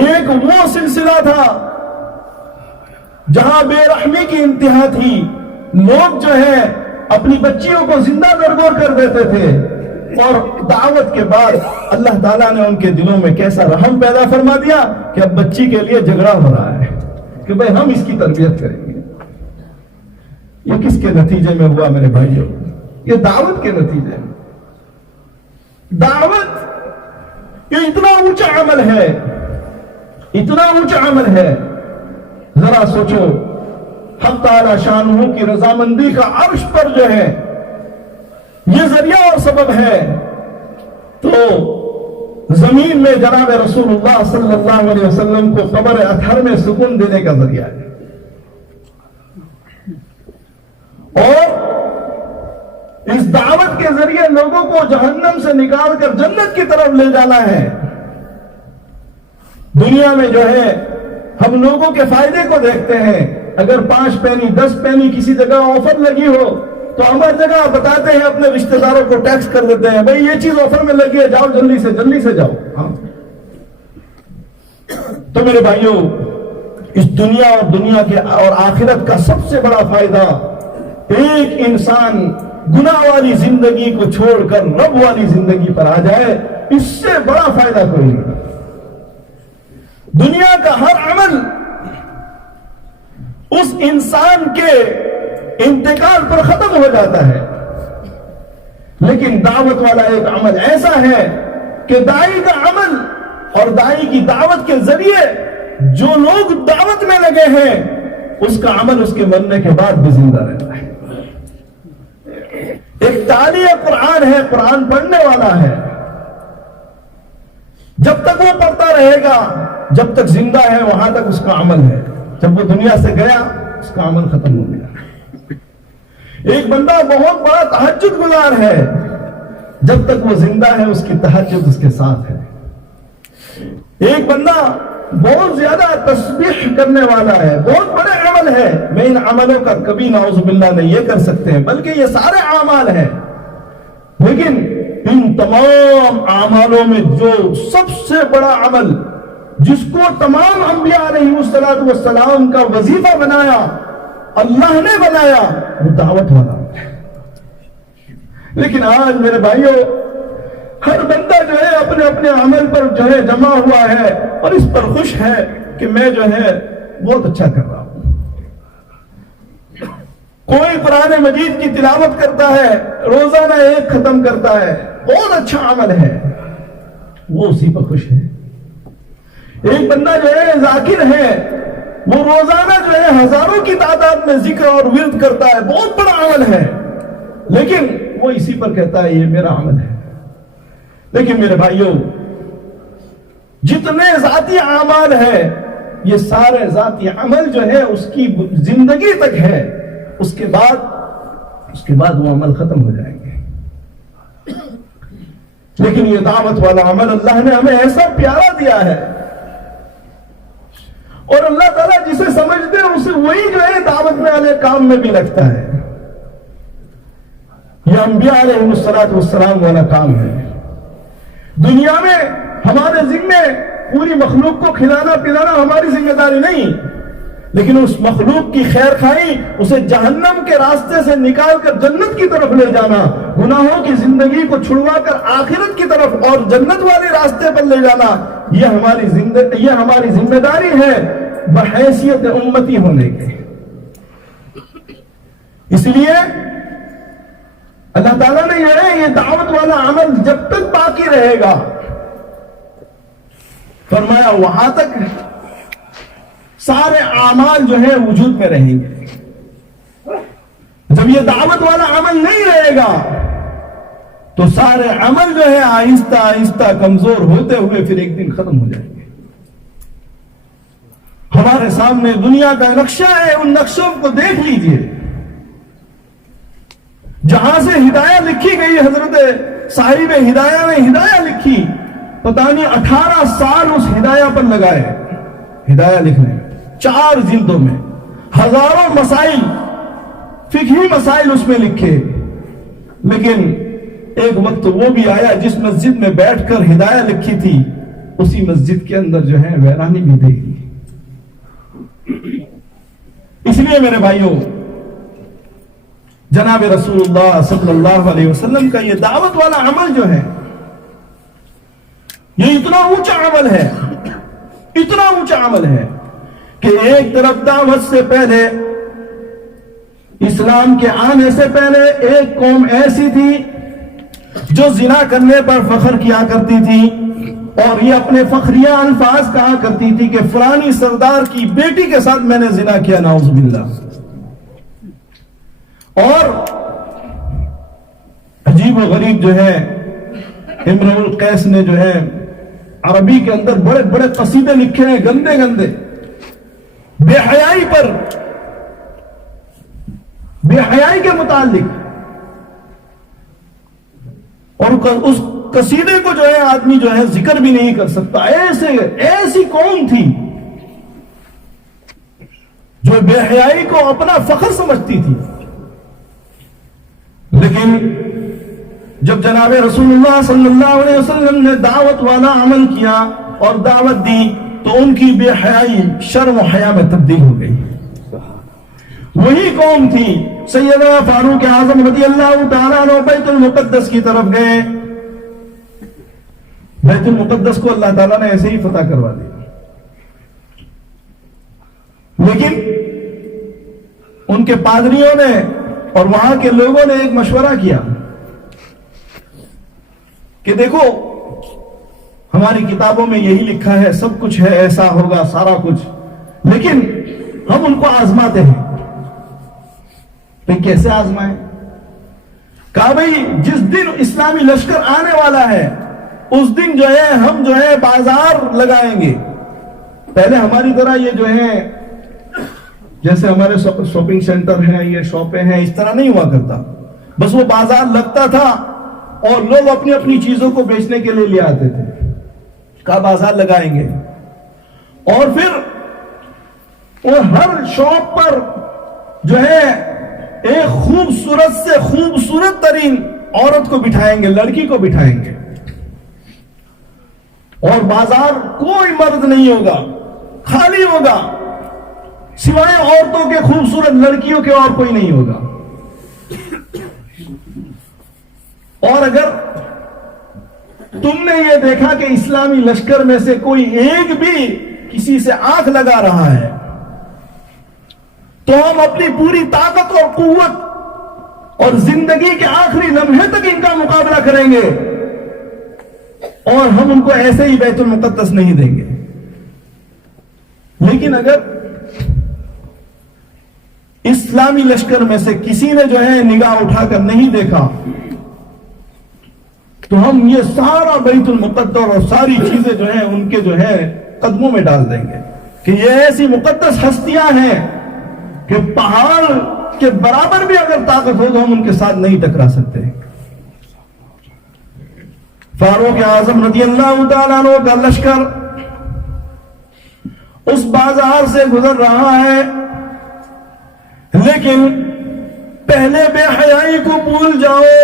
ایک وہ سلسلہ تھا جہاں بے رحمی کی انتہا تھی، لوگ جو ہے اپنی بچیوں کو زندہ درگور کر دیتے تھے، اور دعوت کے بعد اللہ تعالیٰ نے ان کے دلوں میں کیسا رحم پیدا فرما دیا کہ اب بچی کے لیے جھگڑا ہو رہا ہے کہ بھئی ہم اس کی تربیت کریں گے. یہ کس کے نتیجے میں ہوا میرے بھائیوں؟ یہ دعوت کے نتیجے میں. دعوت یہ اتنا اونچا عمل ہے، اتنا اونچا عمل ہے، ذرا سوچو، حق تعالی شانہ کی رضامندی کا عرش پر جو ہے یہ ذریعہ اور سبب ہے، تو زمین میں جناب رسول اللہ صلی اللہ علیہ وسلم کو قبر اطہر میں سکون دینے کا ذریعہ ہے. اور اس دعوت کے ذریعے لوگوں کو جہنم سے نکال کر جنت کی طرف لے جانا ہے. دنیا میں جو ہے ہم لوگوں کے فائدے کو دیکھتے ہیں، اگر 5 پینی 10 پینی کسی جگہ آفر لگی ہو تو ہماری جگہ بتاتے ہیں، اپنے رشتہ داروں کو ٹیکس کر دیتے ہیں، بھئی یہ چیز آفر میں لگی ہے، جاؤ جلدی سے جاؤ. ہاں. تو میرے بھائیوں، اس دنیا اور دنیا کے اور آخرت کا سب سے بڑا فائدہ، ایک انسان گناہ والی زندگی کو چھوڑ کر رب والی زندگی پر آ جائے، اس سے بڑا فائدہ کوئی نہیں. دنیا کا ہر عمل اس انسان کے انتقال پر ختم ہو جاتا ہے، لیکن دعوت والا ایک عمل ایسا ہے کہ داعی کا عمل اور داعی کی دعوت کے ذریعے جو لوگ دعوت میں لگے ہیں اس کا عمل اس کے مرنے کے بعد بھی زندہ رہتا ہے. ایک تالی قرآن ہے، قرآن پڑھنے والا ہے، جب تک وہ پڑھتا رہے گا، جب تک زندہ ہے وہاں تک اس کا عمل ہے، جب وہ دنیا سے گیا اس کا عمل ختم ہو گیا. ایک بندہ بہت بڑا تہجد گزار ہے، جب تک وہ زندہ ہے اس کی تہجد اس کے ساتھ ہے. ایک بندہ بہت زیادہ تسبیح کرنے والا ہے، بہت بڑے عمل ہے، میں ان عملوں کا کبھی نعوذ باللہ نہیں یہ کر سکتے ہیں، بلکہ یہ سارے اعمال ہیں، لیکن ان تمام اعمالوں میں جو سب سے بڑا عمل جس کو تمام انبیاء علیہ الصلوۃ والسلام کا وظیفہ بنایا، اللہ نے بنایا، وہ دعوت والا ہے۔ لیکن آج میرے بھائیوں ہر بندہ جو ہے اپنے اپنے عمل پر جو ہے جمع ہوا ہے اور اس پر خوش ہے کہ میں جو ہے بہت اچھا کر رہا ہوں۔ کوئی قرآن مجید کی تلاوت کرتا ہے، روزانہ ایک ختم کرتا ہے، بہت اچھا عمل ہے، وہ اسی پر خوش ہے۔ ایک بندہ جو ہے ذاکر ہے، وہ روزانہ جو ہے ہزاروں کی تعداد میں ذکر اور ورد کرتا ہے، بہت بڑا عمل ہے، لیکن وہ اسی پر کہتا ہے یہ میرا عمل ہے۔ لیکن میرے بھائیوں جتنے ذاتی اعمال ہے یہ سارے ذاتی عمل جو ہے اس کی زندگی تک ہے، اس کے بعد وہ عمل ختم ہو جائیں گے۔ لیکن یہ دعوت والا عمل اللہ نے ہمیں ایسا پیارا دیا ہے، اور اللہ تعالیٰ جسے سمجھتے ہیں اسے وہی جو ہے دعوت میں والے کام میں بھی لگتا ہے۔ یہ انبیاء علیہ الصلوۃ والسلام والا کام ہے۔ دنیا میں ہمارے ذمے پوری مخلوق کو کھلانا پلانا ہماری ذمہ داری نہیں، لیکن اس مخلوق کی خیر خواہی، اسے جہنم کے راستے سے نکال کر جنت کی طرف لے جانا، گناہوں کی زندگی کو چھڑوا کر آخرت کی طرف اور جنت والے راستے پر لے جانا، یہ ہماری ذمہ داری ہے بحیثیت امتی ہونے کے۔ اس لیے اللہ تعالیٰ نے یہ دعوت والا عمل جب تک باقی رہے گا، فرمایا وہاں تک سارے اعمال جو ہے وجود میں رہیں گے۔ جب یہ دعوت والا عمل نہیں رہے گا تو سارے عمل جو ہے آہستہ آہستہ کمزور ہوتے ہوئے پھر ایک دن ختم ہو جائیں گے۔ ہمارے سامنے دنیا کا نقشہ ہے، ان نقشوں کو دیکھ لیجئے، جہاں سے ہدایہ لکھی گئی، حضرت صاحب ہدایہ نے ہدایہ لکھی، پتہ نہیں 18 سال اس ہدایہ پر لگائے، ہدایہ لکھنے 4 جلدوں میں، ہزاروں مسائل، فقہی مسائل اس میں لکھے، لیکن ایک وقت وہ بھی آیا جس مسجد میں بیٹھ کر ہدایہ لکھی تھی، اسی مسجد کے اندر جو ہے ویرانی بھی دیکھی۔ اس لیے میرے بھائیوں جناب رسول اللہ صلی اللہ علیہ وسلم کا یہ دعوت والا عمل جو ہے یہ اتنا اونچا عمل ہے، اتنا اونچا عمل ہے کہ ایک طرف دعوت سے پہلے، اسلام کے آنے سے پہلے ایک قوم ایسی تھی جو زنا کرنے پر فخر کیا کرتی تھی، اور یہ اپنے فخریہ الفاظ کہا کرتی تھی کہ فلانی سردار کی بیٹی کے ساتھ میں نے زنا کیا، نعوذ باللہ۔ اور عجیب و غریب جو ہے امرؤ القیس نے جو ہے عربی کے اندر بڑے بڑے قصیدے لکھے ہیں، گندے گندے، بے حیائی پر، بے حیائی کے متعلق، اور اس قصیدے کو جو ہے آدمی جو ہے ذکر بھی نہیں کر سکتا۔ ایسی قوم تھی جو بے حیائی کو اپنا فخر سمجھتی تھی، لیکن جب جناب رسول اللہ صلی اللہ علیہ وسلم نے دعوت والا عمل کیا اور دعوت دی تو ان کی بے حیائی شرم و حیا میں تبدیل ہو گئی۔ وہی قوم تھی، سیدنا فاروق اعظم رضی اللہ تعالیٰ عنہ بیت المقدس کی طرف گئے، بیت المقدس کو اللہ تعالیٰ نے ایسے ہی فتح کروا دیا، لیکن ان کے پادریوں نے اور وہاں کے لوگوں نے ایک مشورہ کیا کہ دیکھو ہماری کتابوں میں یہی لکھا ہے، سب کچھ ہے، ایسا ہوگا سارا کچھ، لیکن ہم ان کو آزماتے ہیں۔ تو کیسے آزمائیں؟ کہا بھئی جس دن اسلامی لشکر آنے والا ہے اس دن جو ہے ہم جو ہے بازار لگائیں گے۔ پہلے ہماری طرح یہ جو ہے جیسے ہمارے شاپنگ سینٹر ہیں، یہ شاپیں ہیں، اس طرح نہیں ہوا کرتا، بس وہ بازار لگتا تھا اور لوگ اپنی اپنی چیزوں کو بیچنے کے لیے لے آتے تھے۔ کہا بازار لگائیں گے، اور پھر وہ ہر شاپ پر جو ہے ایک خوبصورت سے خوبصورت ترین عورت کو بٹھائیں گے, لڑکی کو بٹھائیں گے, اور بازار کوئی مرد نہیں ہوگا, خالی ہوگا, سوائے عورتوں کے خوبصورت لڑکیوں کے اور کوئی نہیں ہوگا. اور اگر تم نے یہ دیکھا کہ اسلامی لشکر میں سے کوئی ایک بھی کسی سے آنکھ لگا رہا ہے, تو ہم اپنی پوری طاقت اور قوت اور زندگی کے آخری لمحے تک ان کا مقابلہ کریں گے, اور ہم ان کو ایسے ہی بیت المقدس نہیں دیں گے. لیکن اگر اسلامی لشکر میں سے کسی نے جو ہے نگاہ اٹھا کر نہیں دیکھا, تو ہم یہ سارا بیت المقدس اور ساری چیزیں جو ہیں ان کے جو ہے قدموں میں ڈال دیں گے کہ یہ ایسی مقدس ہستیاں ہیں کہ پہاڑ کے برابر بھی اگر طاقت ہو تو ہم ان کے ساتھ نہیں ٹکرا سکتے. فاروق اعظم رضی اللہ تعالیٰ عنہ کا لشکر اس بازار سے گزر رہا ہے, لیکن پہلے بے حیائی کو بھول جاؤ.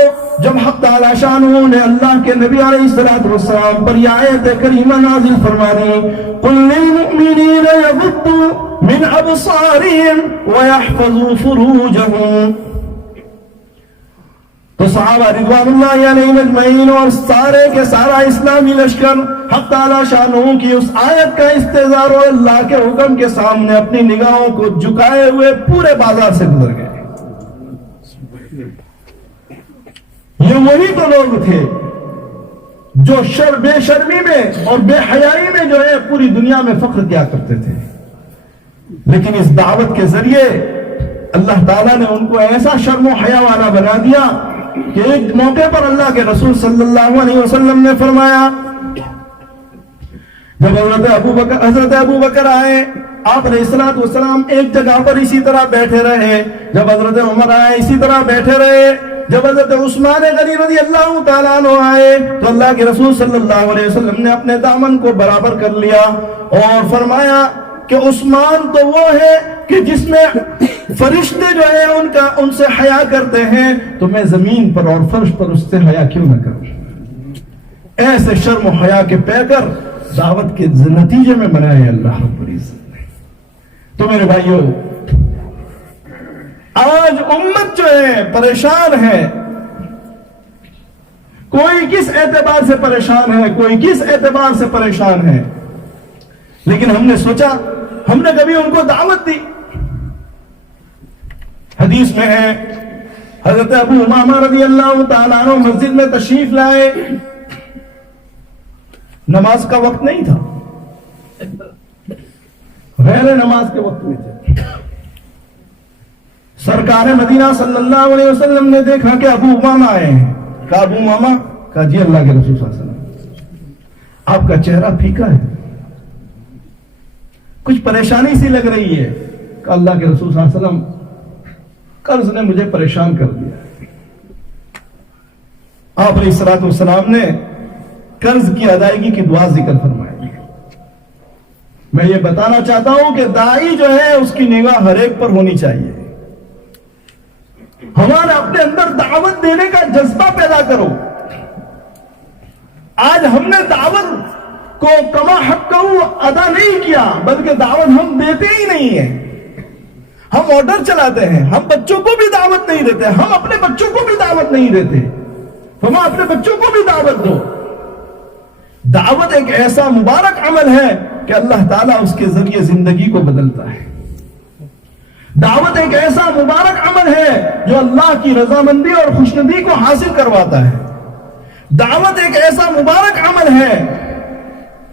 جب حق تعالی شانہ نے اللہ کے نبی علیہ الصلوۃ والسلام پر یہ آیت کریمہ نازل فرمائی, قل للمؤمنین یغضوا من ابصارهم ويحفظوا فروجهم, تو صحابہ رضوان اللہ علیہم اجمعین اور سارے کے سارا اسلامی لشکر حق تعالی شانہ کی اس آیت کا استحضار اور اللہ کے حکم کے سامنے اپنی نگاہوں کو جھکائے ہوئے پورے بازار سے گزر گئے. یہ وہی تو لوگ تھے جو بے شرمی میں اور بے حیائی میں جو ہے پوری دنیا میں فخر کیا کرتے تھے, لیکن اس دعوت کے ذریعے اللہ تعالیٰ نے ان کو ایسا شرم و حیا والا بنا دیا کہ ایک موقع پر اللہ کے رسول صلی اللہ علیہ وسلم نے فرمایا, جب حضرت ابو بکر آئے, آپ علیہ السلام ایک جگہ پر اسی طرح بیٹھے رہے, جب حضرت عمر آئے اسی طرح بیٹھے رہے, جب حضرت عثمان غنی رضی اللہ تعالیٰ عنہ آئے تو اللہ کے رسول صلی اللہ علیہ وسلم نے اپنے دامن کو برابر کر لیا اور فرمایا کہ عثمان تو وہ ہے کہ جس میں فرشتے جو ہیں ان سے حیا کرتے ہیں, تو میں زمین پر اور فرش پر اس سے حیا کیوں نہ کروں. ایسے شرم و حیا کے پیکر دعوت کے نتیجے میں بنائے اللہ رب العزت نے. تو میرے بھائیوں, آج امت جو ہے پریشان ہے, کوئی کس اعتبار سے پریشان ہے, کوئی کس اعتبار سے پریشان ہے, لیکن ہم نے سوچا, ہم نے کبھی ان کو دعوت دی. حدیث میں ہے حضرت ابو امامہ رضی اللہ تعالیٰ عنہ مسجد میں تشریف لائے, نماز کا وقت نہیں تھا, غیر نماز کے وقت میں تھے. سرکار مدینہ صلی اللہ علیہ وسلم نے دیکھا کہ ابو امامہ آئے ہیں. کہا ابو امامہ؟ کہا جی اللہ کے رسول صلی اللہ علیہ وسلم. آپ کا چہرہ پھیکا ہے, کچھ پریشانی سی لگ رہی ہے. کہ اللہ کے رسول صلی اللہ علیہ وسلم قرض نے مجھے پریشان کر دیا. آپ علیہ الصلوۃ والسلام نے قرض کی ادائیگی کی دعا ذکر فرمائی. میں یہ بتانا چاہتا ہوں کہ داعی جو ہے اس کی نگاہ ہر ایک پر ہونی چاہیے. ہمارے اپنے اندر دعوت دینے کا جذبہ پیدا کرو. آج ہم نے دعوت کو کما حق ادا نہیں کیا, بلکہ دعوت ہم دیتے ہی نہیں ہیں. ہم آرڈر چلاتے ہیں, ہم بچوں کو بھی دعوت نہیں دیتے, ہم اپنے بچوں کو بھی دعوت نہیں دیتے. ہم اپنے بچوں کو بھی دعوت دو. دعوت ایک ایسا مبارک عمل ہے کہ اللہ تعالیٰ اس کے ذریعے زندگی کو بدلتا ہے. دعوت ایک ایسا مبارک عمل ہے جو اللہ کی رضامندی اور خوشنودی کو حاصل کرواتا ہے. دعوت ایک ایسا مبارک عمل ہے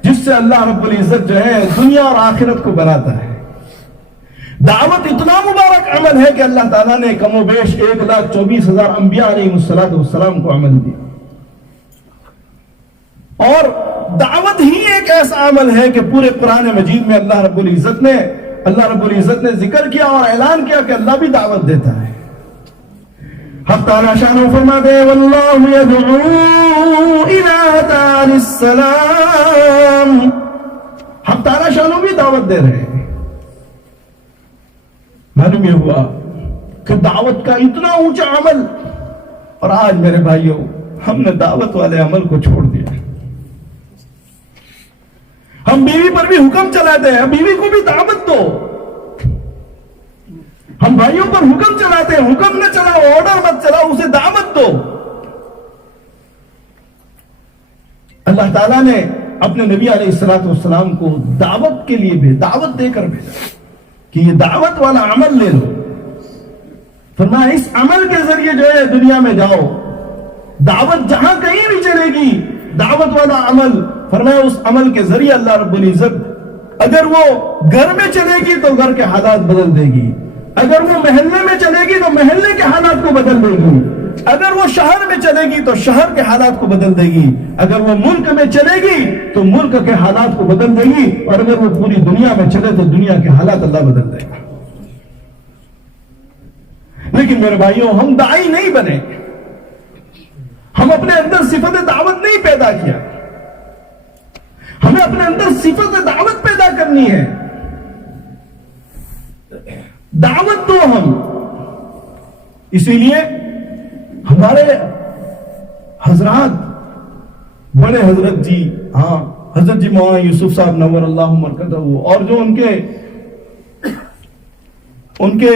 جس سے اللہ رب العزت جو ہے دنیا اور آخرت کو بناتا ہے. دعوت اتنا مبارک عمل ہے کہ اللہ تعالیٰ نے کم و بیش 1,24,000 انبیاء علیہ السلام کو عمل دیا. اور دعوت ہی ایک ایسا عمل ہے کہ پورے قرآن مجید میں اللہ رب العزت نے ذکر کیا اور اعلان کیا کہ اللہ بھی دعوت دیتا ہے. حق تعالی شانہ فرماتے ہیں واللہ یدعو الی دار السلام. حق تعالی شانہ بھی دعوت دے رہے ہیں. معلوم یہ ہوا کہ دعوت کا اتنا اونچا عمل، اور آج میرے بھائیوں ہم نے دعوت والے عمل کو چھوڑ دیا. ہم بیوی پر بھی حکم چلاتے ہیں، بیوی کو بھی دعوت دو. ہم بھائیوں پر حکم چلاتے ہیں، حکم نہ چلاؤ، آرڈر مت چلاؤ، اسے دعوت دو. اللہ تعالیٰ نے اپنے نبی علیہ الصلوۃ والسلام کو دعوت کے لیے بھی دعوت دے کر بھیجا کہ یہ دعوت والا عمل لے لو. فرمایا اس عمل کے ذریعے جو ہے دنیا میں جاؤ. دعوت جہاں کہیں بھی چلے گی، دعوت والا عمل، فرمایا اس عمل کے ذریعے اللہ رب العزت اگر وہ گھر میں چلے گی تو گھر کے حالات بدل دے گی، اگر وہ محلے میں چلے گی تو محلے کے حالات کو بدل دے گی، اگر وہ شہر میں چلے گی تو شہر کے حالات کو بدل دے گی، اگر وہ ملک میں چلے گی تو ملک کے حالات کو بدل دے گی، اور اگر وہ پوری دنیا میں چلے تو دنیا کے حالات اللہ بدل دے گا. لیکن میرے بھائیوں ہم داعی نہیں بنے، ہم اپنے اندر صفت دعوت نہیں پیدا کیا. ہمیں اپنے اندر صفت دعوت پیدا کرنی ہے. دعوت دو ہم. اسی لیے ہمارے حضرات، بڑے حضرت جی، ہاں حضرت جی مولانا یوسف صاحب نور اللہ مرکزہ، اور جو ان کے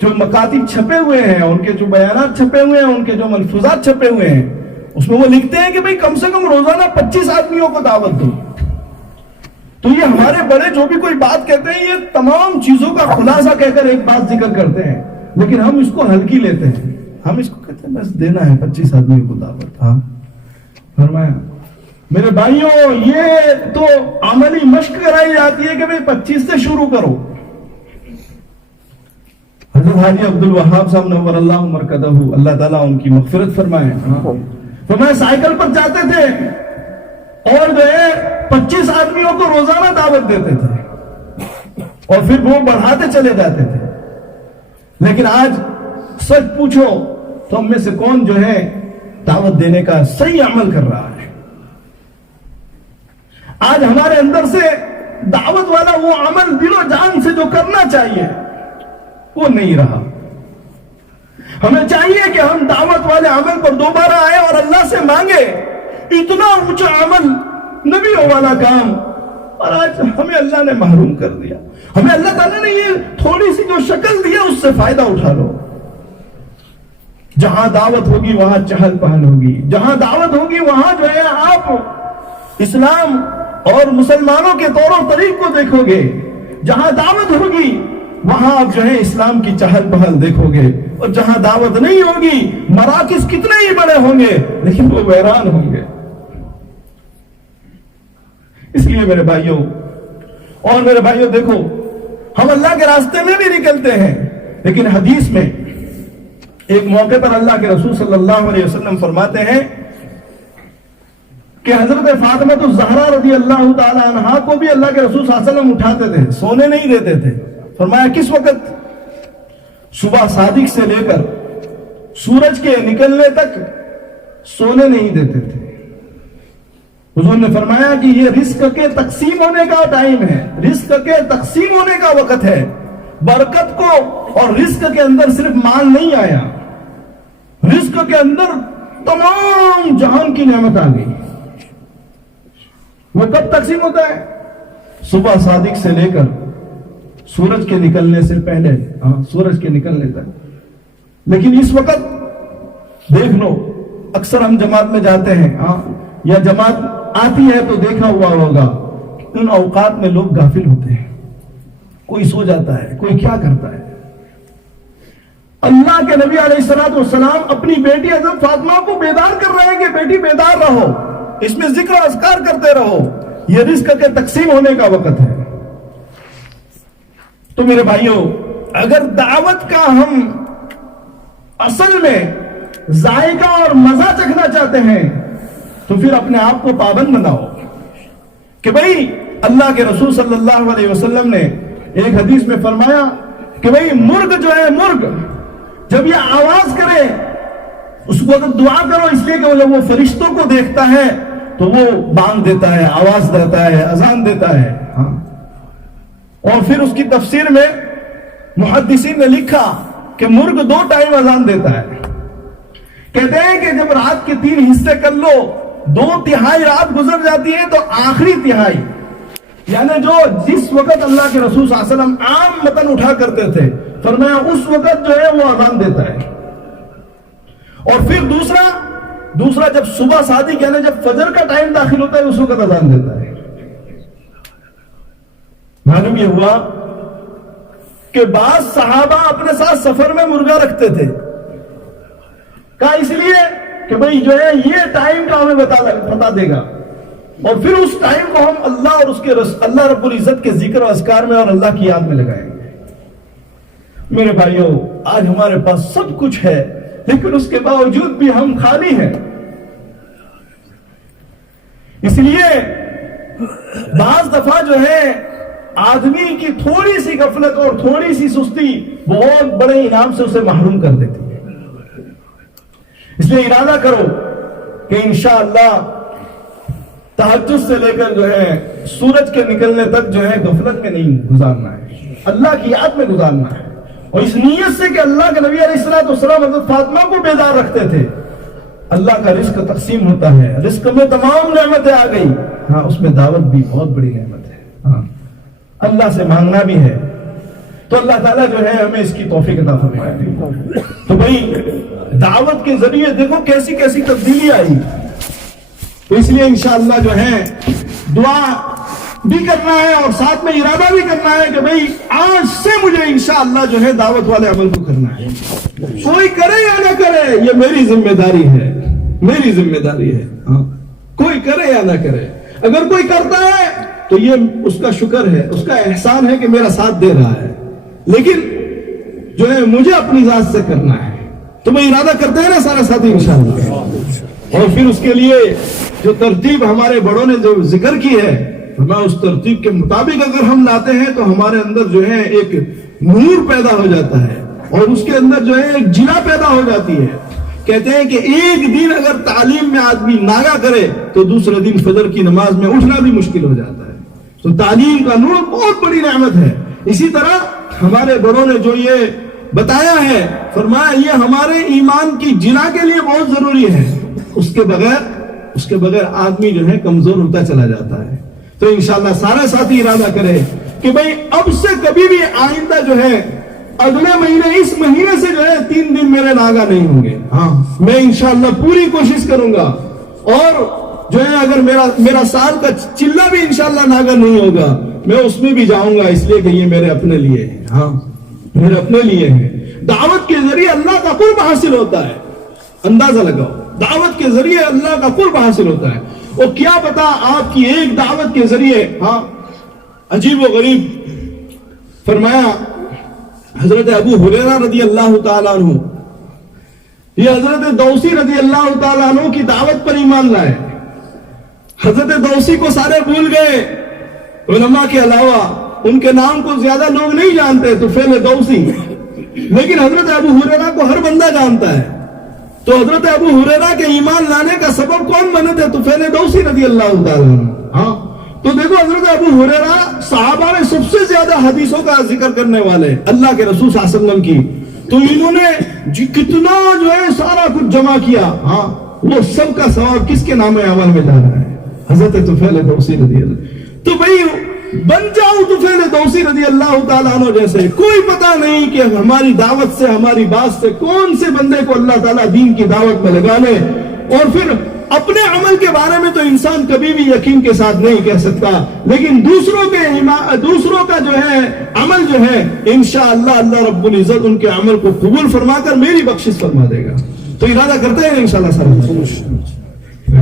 جو مکاتب چھپے ہوئے ہیں، ان کے جو بیانات چھپے ہوئے ہیں، ان کے جو ملفوظات چھپے ہوئے ہیں، اس میں وہ لکھتے ہیں کہ بھئی کم سے کم روزانہ 25 آدمیوں کو دعوت دو. تو یہ ہمارے بڑے جو بھی کوئی بات کہتے ہیں، یہ تمام چیزوں کا خلاصہ کہہ کر ایک بات ذکر کرتے ہیں، لیکن ہم اس کو ہلکی لیتے ہیں. ہم اس کو کہتے ہیں بس دینا ہے 25 آدمیوں کو دعوت. ہاں فرمایا میرے بھائیوں یہ تو عملی مشق کرائی جاتی ہے کہ بھئی 25 سے شروع کرو. حضرت حاجی عبد الوہاب صاحب نور اللہ مرکزہ، اللہ تعالیٰ ان کی مغفرت فرمائے، فرمایا سائیکل پر جاتے تھے اور جو ہے 25 آدمیوں کو روزانہ دعوت دیتے تھے اور پھر وہ بڑھاتے چلے جاتے تھے. لیکن آج سچ پوچھو تو ہم میں سے کون جو ہے دعوت دینے کا صحیح عمل کر رہا ہے؟ آج ہمارے اندر سے دعوت والا وہ عمل دل و جان سے جو کرنا چاہیے وہ نہیں رہا. ہمیں چاہیے کہ ہم دعوت والے عمل پر دوبارہ آئے اور اللہ سے مانگے اتنا اونچا عمل، نبیوں والا کام، اور آج ہمیں اللہ نے محروم کر دیا. ہمیں اللہ تعالیٰ نے یہ تھوڑی سی جو شکل دیا اس سے فائدہ اٹھا لو. جہاں دعوت ہوگی وہاں چہل پہل ہوگی، جہاں دعوت ہوگی وہاں جو ہے آپ اسلام اور مسلمانوں کے طور و طریق کو دیکھو گے. جہاں دعوت ہوگی وہاں آپ جو ہے اسلام کی چہل پہل دیکھو گے، اور جہاں دعوت نہیں ہوگی مراکز کتنے ہی بڑے ہوں گے لیکن وہ ویران ہوں گے. اس لیے میرے بھائیوں اور میرے بھائیوں دیکھو، ہم اللہ کے راستے میں بھی نکلتے ہیں، لیکن حدیث میں ایک موقع پر اللہ کے رسول صلی اللہ علیہ وسلم فرماتے ہیں کہ حضرت فاطمہ الزہرا رضی اللہ تعالی عنہا کو بھی اللہ کے رسول صلی اللہ علیہ وسلم اٹھاتے تھے، سونے نہیں دیتے تھے. فرمایا کس وقت؟ صبح صادق سے لے کر سورج کے نکلنے تک سونے نہیں دیتے تھے. حضور نے فرمایا کہ یہ رزق کے تقسیم ہونے کا ٹائم ہے، رزق کے تقسیم ہونے کا وقت ہے. برکت کو اور رزق کے اندر صرف مال نہیں آیا، رزق کے اندر تمام جہان کی نعمت آ گئی. وہ کب تقسیم ہوتا ہے؟ صبح صادق سے لے کر سورج کے نکلنے سے پہلے، سورج کے نکلنے تک. لیکن اس وقت دیکھ لو، اکثر ہم جماعت میں جاتے ہیں یا جماعت آتی ہے تو دیکھا ہوا ہوگا ان اوقات میں لوگ غافل ہوتے ہیں. کوئی سو جاتا ہے، کوئی کیا کرتا ہے. اللہ کے نبی علیہ الصلوۃ والسلام اپنی بیٹی حضرت فاطمہ کو بیدار کر رہے ہیں کہ بیٹی بیدار رہو، اس میں ذکر و اذکار کرتے رہو، یہ رزق کے تقسیم ہونے کا وقت ہے. تو میرے بھائیوں اگر دعوت کا ہم اصل میں ذائقہ اور مزہ چکھنا چاہتے ہیں تو پھر اپنے آپ کو پابند بناؤ کہ بھئی اللہ کے رسول صلی اللہ علیہ وسلم نے ایک حدیث میں فرمایا کہ بھئی مرغ جو ہے، مرغ جب یہ آواز کرے اس کو اگر دعا کرو، اس لیے کہ جب وہ فرشتوں کو دیکھتا ہے تو وہ بانگ دیتا ہے، آواز دیتا ہے، اذان دیتا ہے. اور پھر اس کی تفسیر میں محدثین نے لکھا کہ مرغ 2 ٹائم اذان دیتا ہے. کہتے ہیں کہ جب رات کے 3 حصے کر لو، 2/3 رات گزر جاتی ہے تو آخری تہائی، یعنی جو جس وقت اللہ کے رسول صلی اللہ علیہ وسلم عام متن اٹھا کرتے تھے، فرمایا اس وقت جو ہے وہ اذان دیتا ہے. اور پھر دوسرا جب صبح صادق یعنی جب فجر کا ٹائم داخل ہوتا ہے اس وقت اذان دیتا ہے. معلوم یہ ہوا کہ بعض صحابہ اپنے ساتھ سفر میں مرغا رکھتے تھے. کہا اس لیے کہ بھئی جو ہے یہ ٹائم کا ہمیں بتا دے گا، اور پھر اس ٹائم کو ہم اللہ اور اس کے اللہ رب العزت کے ذکر و اذکار میں اور اللہ کی یاد میں لگائیں گے. میرے بھائیوں، آج ہمارے پاس سب کچھ ہے لیکن اس کے باوجود بھی ہم خالی ہیں. اس لیے بعض دفعہ جو ہے آدمی کی تھوڑی سی غفلت اور تھوڑی سی سستی بہت بڑے انعام سے اسے محروم کر دیتی ہے. اس لیے ارادہ کرو کہ انشاءاللہ تہجد سے لے کر جو ہے سورج کے نکلنے تک جو ہے غفلت میں نہیں گزارنا ہے، اللہ کی یاد میں گزارنا ہے. اور اس نیت سے کہ اللہ کے نبی علیہ السلام حضرت فاطمہ کو بیدار رکھتے تھے. اللہ کا رزق تقسیم ہوتا ہے، رزق میں تمام نعمتیں آ گئی، ہاں اس میں دعوت بھی بہت بڑی نعمت ہے. ہاں اللہ سے مانگنا بھی ہے، تو اللہ تعالیٰ جو ہے ہمیں اس کی توفیق عطا فرمائے. تو بھائی دعوت کے ذریعے دیکھو کیسی کیسی تبدیلی آئی. تو اس لیے انشاءاللہ جو ہے دعا بھی کرنا ہے اور ساتھ میں ارادہ بھی کرنا ہے کہ بھئی آج سے مجھے انشاءاللہ جو ہے دعوت والے عمل کو کرنا ہے. کوئی کرے یا نہ کرے یہ میری ذمہ داری ہے، میری ذمہ داری ہے. ہاں کوئی کرے یا نہ کرے، اگر کوئی کرتا ہے تو یہ اس کا شکر ہے، اس کا احسان ہے کہ میرا ساتھ دے رہا ہے، لیکن جو ہے مجھے اپنی ذات سے کرنا ہے. تو میں ارادہ کرتے ہیں نا سارے ساتھی انشاءاللہ. اور پھر اس کے لیے جو ترتیب ہمارے بڑوں نے جو ذکر کی ہے، میں اس ترتیب کے مطابق اگر ہم لاتے ہیں تو ہمارے اندر جو ہے ایک نور پیدا ہو جاتا ہے اور اس کے اندر جو ہے ایک جلا پیدا ہو جاتی ہے. کہتے ہیں کہ ایک دن اگر تعلیم میں آدمی ناغہ کرے تو دوسرے دن فجر کی نماز میں اٹھنا بھی مشکل ہو جاتا ہے. تو تعلیم کا نور بہت بڑی نعمت ہے. اسی طرح ہمارے بڑوں نے جو یہ بتایا ہے، فرمایا یہ ہمارے ایمان کی جلا کے لیے بہت ضروری ہے. اس کے بغیر آدمی جو ہے کمزور ہوتا چلا جاتا ہے. تو انشاءاللہ سارے ساتھی ارادہ کرے کہ بھئی اب سے کبھی بھی آئندہ جو ہے اگلے مہینے اس مہینے سے جو ہے 3 دن میرے ناغہ نہیں ہوں گے. ہاں میں انشاءاللہ پوری کوشش کروں گا، اور جو ہے اگر میرا سال کا چلہ بھی انشاءاللہ ناغہ نہیں ہوگا میں اس میں بھی جاؤں گا، اس لیے کہ یہ میرے اپنے لیے ہے. ہاں میرے اپنے لیے ہے. دعوت کے ذریعے اللہ کا قرب حاصل ہوتا ہے. اندازہ لگاؤ، دعوت کے ذریعے اللہ کا قرب حاصل ہوتا ہے. اور کیا پتا آپ کی ایک دعوت کے ذریعے، ہاں عجیب و غریب فرمایا حضرت ابو ہریرہ رضی اللہ تعالیٰ عنہ، یہ حضرت دوسی رضی اللہ تعالیٰ عنہ کی دعوت پر ایمان لائے. حضرت دوسی کو سارے بھول گئے، علماء کے علاوہ ان کے نام کو زیادہ لوگ نہیں جانتے، تو فعل دوسی، لیکن حضرت ابو ہریرہ کو ہر بندہ جانتا ہے. تو حضرت ابو ہریرہ کے ایمان لانے کا سبب کون بنے تھے؟ تو فعل دوسی رضی اللہ تعالیٰ عنہ. ہاں تو دیکھو حضرت ابو ہریرہ صحابہ میں سب سے زیادہ حدیثوں کا ذکر کرنے والے اللہ کے رسول صلی اللہ علیہ وسلم کی. تو انہوں نے کتنا جو ہے سارا کچھ جمع کیا. ہاں وہ سب کا ثواب کس کے نام عمل میں جا رہا ہے؟ حضرت طفیل دوسی رضی اللہ. تو بھئی بن جاؤ طفیل دوسی رضی اللہ تعالیٰ عنہ جیسے. کوئی پتہ نہیں کہ ہماری دعوت سے، ہماری بات سے کون سے بندے کو اللہ تعالیٰ دین کی دعوت میں لگا لے. اور پھر اپنے عمل کے بارے میں تو انسان کبھی بھی یقین کے ساتھ نہیں کہہ سکتا، لیکن دوسروں کا جو ہے عمل جو ہے انشاءاللہ اللہ رب العزت ان کے عمل کو قبول فرما کر میری بخشش فرما دے گا. تو ارادہ کرتے ہیں انشاءاللہ سارے.